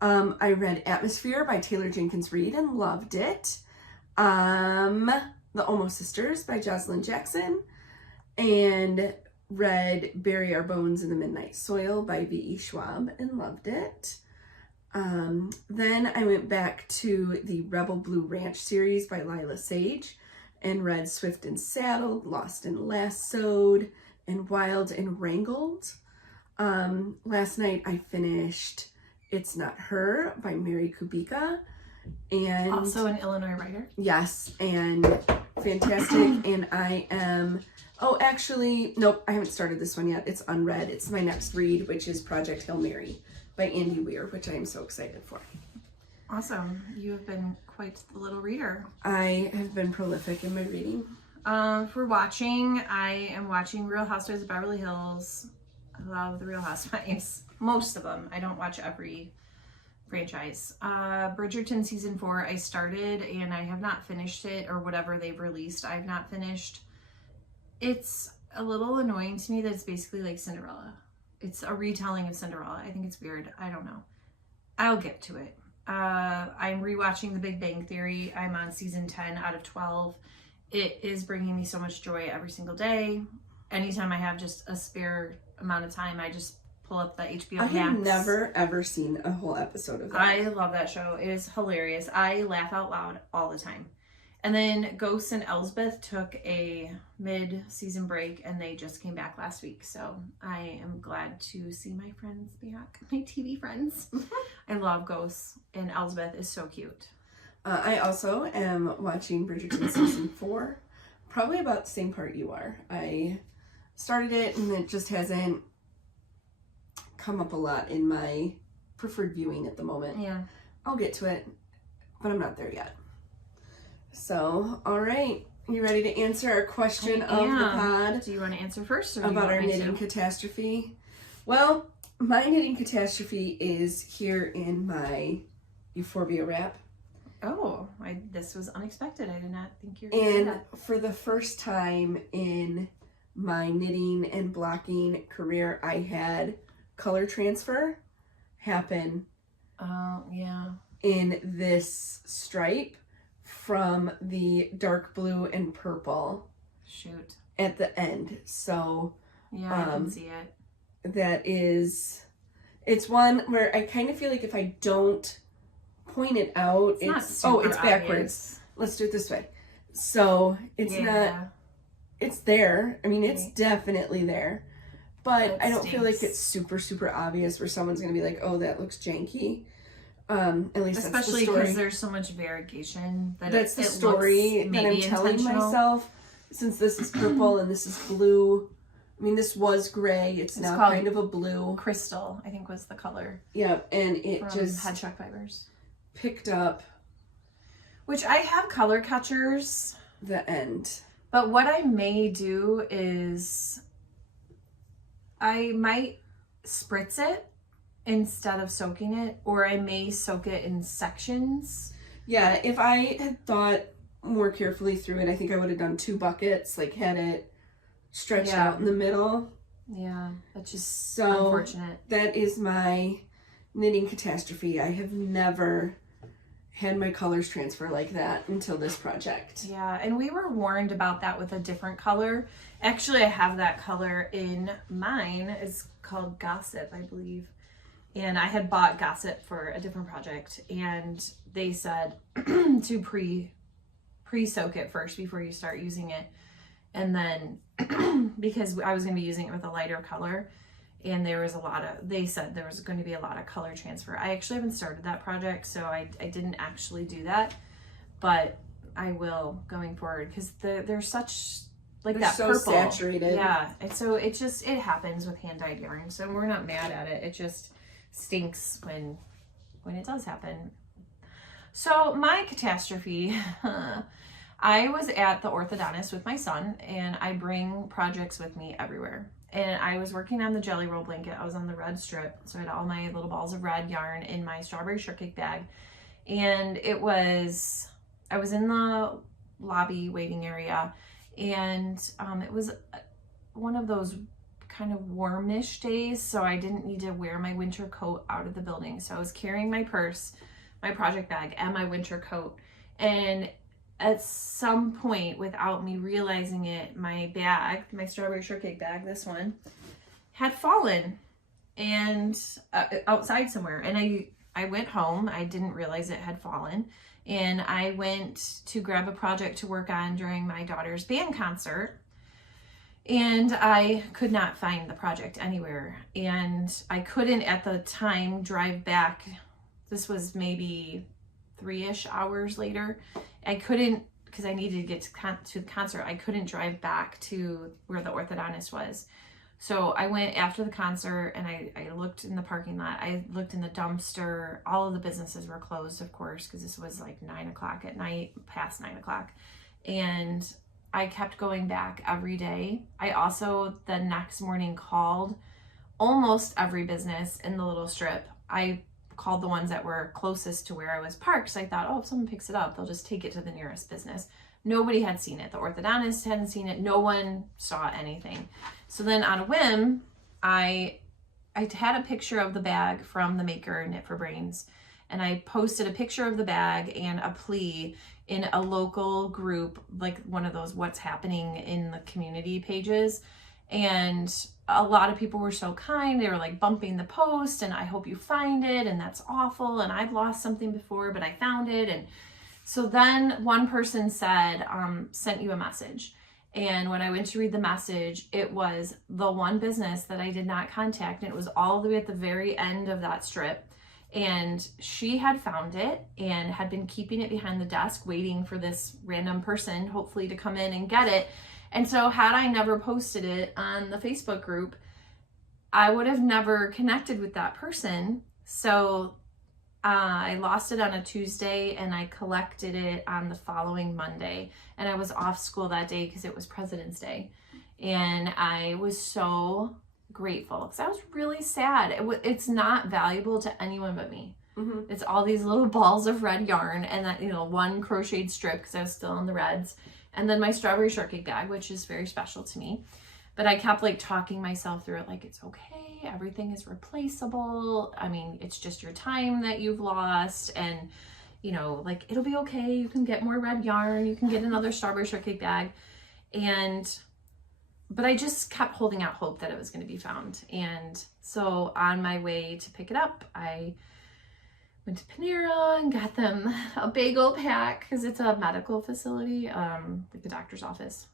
I read Atmosphere by Taylor Jenkins Reid and loved it. The Almost Sisters by Jocelyn Jackson, and read Bury Our Bones in the Midnight Soil by V.E. Schwab and loved it. Then I went back to the Rebel Blue Ranch series by Lila Sage and read Swift and Saddled, Lost and Lassoed, and Wild and Wrangled. Last night I finished It's Not Her by Mary Kubica. And also an Illinois writer. Yes, and fantastic. And I am, nope, I haven't started this one yet. It's unread. It's my next read, which is Project Hail Mary by Andy Weir, which I am so excited for. Awesome. You have been quite the little reader. I have been prolific in my reading. For watching, I am watching Real Housewives of Beverly Hills. I love the Real Housewives. Most of them. I don't watch every franchise. Bridgerton season 4 I started and I have not finished it, or whatever they've released I've not finished. It's a little annoying to me that it's basically like Cinderella. It's a retelling of Cinderella. I think it's weird. I don't know. I'll get to it. I'm rewatching The Big Bang Theory. I'm on season 10 out of 12. It is bringing me so much joy every single day. Anytime I have just a spare amount of time, I just pull up the HBO Max. I have never ever seen a whole episode of that. I love that show. It is hilarious. I laugh out loud all the time. And then Ghosts and Elsbeth took a mid-season break and they just came back last week. So I am glad to see my friends back, my TV friends. I love Ghosts, and Elsbeth is so cute. I also am watching Bridgerton season 4, probably about the same part you are. I started it and it just hasn't come up a lot in my preferred viewing at the moment. Yeah. I'll get to it, but I'm not there yet. So, all right. You ready to answer our question of the pod? Do you want to answer first? Or about our knitting catastrophe? Well, my knitting catastrophe is here in my Euphorbia wrap. Oh, this was unexpected. I did not think you were going to say that. And for the first time in my knitting and blocking career, I had color transfer happen. Oh, yeah. In this stripe from the dark blue and purple. Shoot. At the end. So yeah, I can see it. That is, it's one where I kind of feel like if I don't point it out, it's backwards. Obvious. Let's do it this way. So it's not, it's there. I mean, it's definitely there, but I don't feel like it's super, super obvious where someone's going to be like, oh, that looks janky. At least especially because there's so much variegation that's the story that I'm telling myself. Since this is purple and this is blue, I mean, this was gray. It's now kind of a blue. Crystal, I think, was the color. Yeah, and it just Hedgehog Fibers picked up. Which I have color catchers. The end. But what I may do is I might spritz it instead of soaking it, or I may soak it in sections. Yeah, if I had thought more carefully through it, I think I would have done 2 buckets, like had it stretched out in the middle. Yeah, that's just so unfortunate. That is my knitting catastrophe. I have never had my colors transfer like that until this project. Yeah, and we were warned about that with a different color. Actually, I have that color in mine. It's called Gossip, I believe. And I had bought Gossip for a different project, and they said to pre-soak it first before you start using it. And then because I was going to be using it with a lighter color, and they said there was going to be a lot of color transfer. I actually haven't started that project, so I didn't actually do that, but I will going forward, because they're such, like, They're that so purple. saturated. Yeah, and so it happens with hand-dyed yarn, so we're not mad at it. It just stinks when it does happen. So my catastrophe, I was at the orthodontist with my son, and I bring projects with me everywhere. And I was working on the jelly roll blanket. I was on the red strip, so I had all my little balls of red yarn in my strawberry shortcake bag. And I was in the lobby waiting area, and it was one of those kind of warmish days, so I didn't need to wear my winter coat out of the building. So I was carrying my purse, my project bag, and my winter coat. And at some point, without me realizing it, my bag, my strawberry shortcake bag, this one, had fallen and outside somewhere. And I went home. I didn't realize it had fallen. And I went to grab a project to work on during my daughter's band concert. And I could not find the project anywhere. And I couldn't at the time drive back. This was maybe 3-ish hours later. I couldn't, because I needed to get to the concert, I couldn't drive back to where the orthodontist was. So I went after the concert, and I looked in the parking lot. I looked in the dumpster. All of the businesses were closed, of course, because this was like 9 o'clock at night, past 9 o'clock. And I kept going back every day. I also, the next morning, called almost every business in the little strip. I called the ones that were closest to where I was parked. So I thought, oh, if someone picks it up, they'll just take it to the nearest business. Nobody had seen it. The orthodontist hadn't seen it. No one saw anything. So then on a whim, I had a picture of the bag from the maker, Knit for Brains, and I posted a picture of the bag and a plea in a local group, like one of those what's happening in the community pages. And a lot of people were so kind. They were like bumping the post, and I hope you find it, and that's awful, and I've lost something before, but I found it. And so then one person said, sent you a message. And when I went to read the message, it was the one business that I did not contact, and it was all the way at the very end of that strip. And she had found it and had been keeping it behind the desk, waiting for this random person, hopefully, to come in and get it. And so had I never posted it on the Facebook group, I would have never connected with that person. So I lost it on a Tuesday, and I collected it on the following Monday. And I was off school that day because it was President's Day. And I was so grateful, because I was really sad. It's not valuable to anyone but me. Mm-hmm. It's all these little balls of red yarn, and that, one crocheted strip, because I was still in the reds. And then my strawberry shortcake bag, which is very special to me. But I kept talking myself through it, like, it's okay, everything is replaceable. I mean, it's just your time that you've lost, and it'll be okay. You can get more red yarn, you can get another strawberry shortcake bag. But I just kept holding out hope that it was going to be found. And so on my way to pick it up, I went to Panera and got them a bagel pack, because it's a medical facility, like the doctor's office.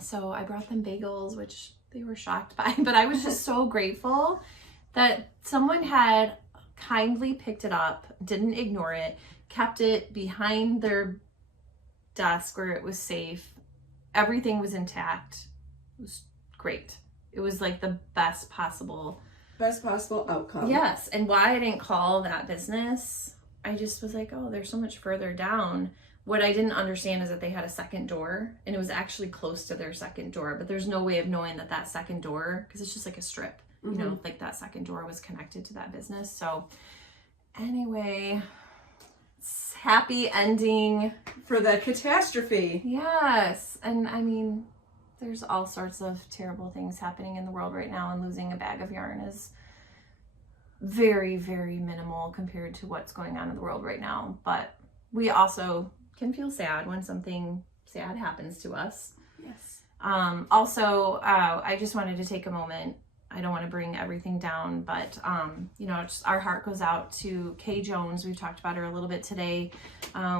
So I brought them bagels, which they were shocked by, but I was just so grateful that someone had kindly picked it up, didn't ignore it, kept it behind their desk where it was safe. Everything was intact. It was great. It was like the best possible outcome. Yes. And why I didn't call that business, I just was like, oh, they're so much further down. What I didn't understand is that they had a second door, and it was actually close to their second door, but there's no way of knowing that second door, because it's just like a strip, mm-hmm. Like that second door was connected to that business. So anyway, happy ending for the catastrophe. Yes. And I mean, there's all sorts of terrible things happening in the world right now, and losing a bag of yarn is very, very minimal compared to what's going on in the world right now. But we also can feel sad when something sad happens to us. Yes. Also, I just wanted to take a moment. I don't want to bring everything down, but, just our heart goes out to Kay Jones. We've talked about her a little bit today.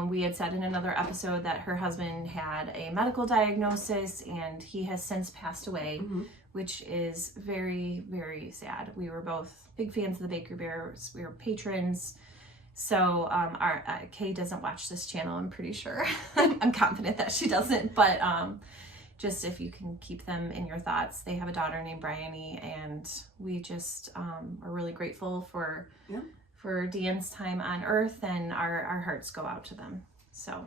We had said in another episode that her husband had a medical diagnosis and he has since passed away, which is very, very sad. We were both big fans of the Baker Bears. We were patrons. So our Kay doesn't watch this channel, I'm pretty sure. I'm confident that she doesn't, but just if you can keep them in your thoughts. They have a daughter named Bryony, and we just are really grateful for Deanne's time on Earth, and our hearts go out to them. So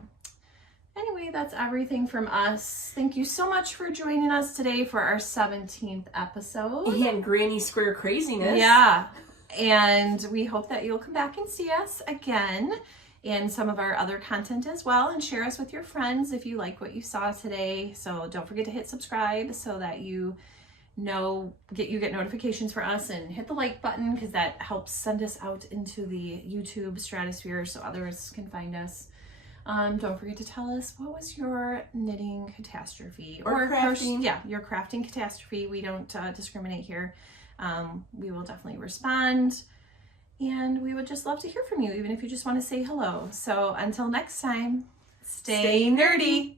anyway, that's everything from us. Thank you so much for joining us today for our 17th episode. And Granny Square craziness. Yeah. And we hope that you'll come back and see us again and some of our other content as well, and share us with your friends if you like what you saw today. So don't forget to hit subscribe so that you get notifications for us, and hit the like button because that helps send us out into the YouTube stratosphere so others can find us. Don't forget to tell us, what was your knitting catastrophe or crafting? Your crafting catastrophe. We don't discriminate here. We will definitely respond. And we would just love to hear from you, even if you just want to say hello. So until next time, stay nerdy.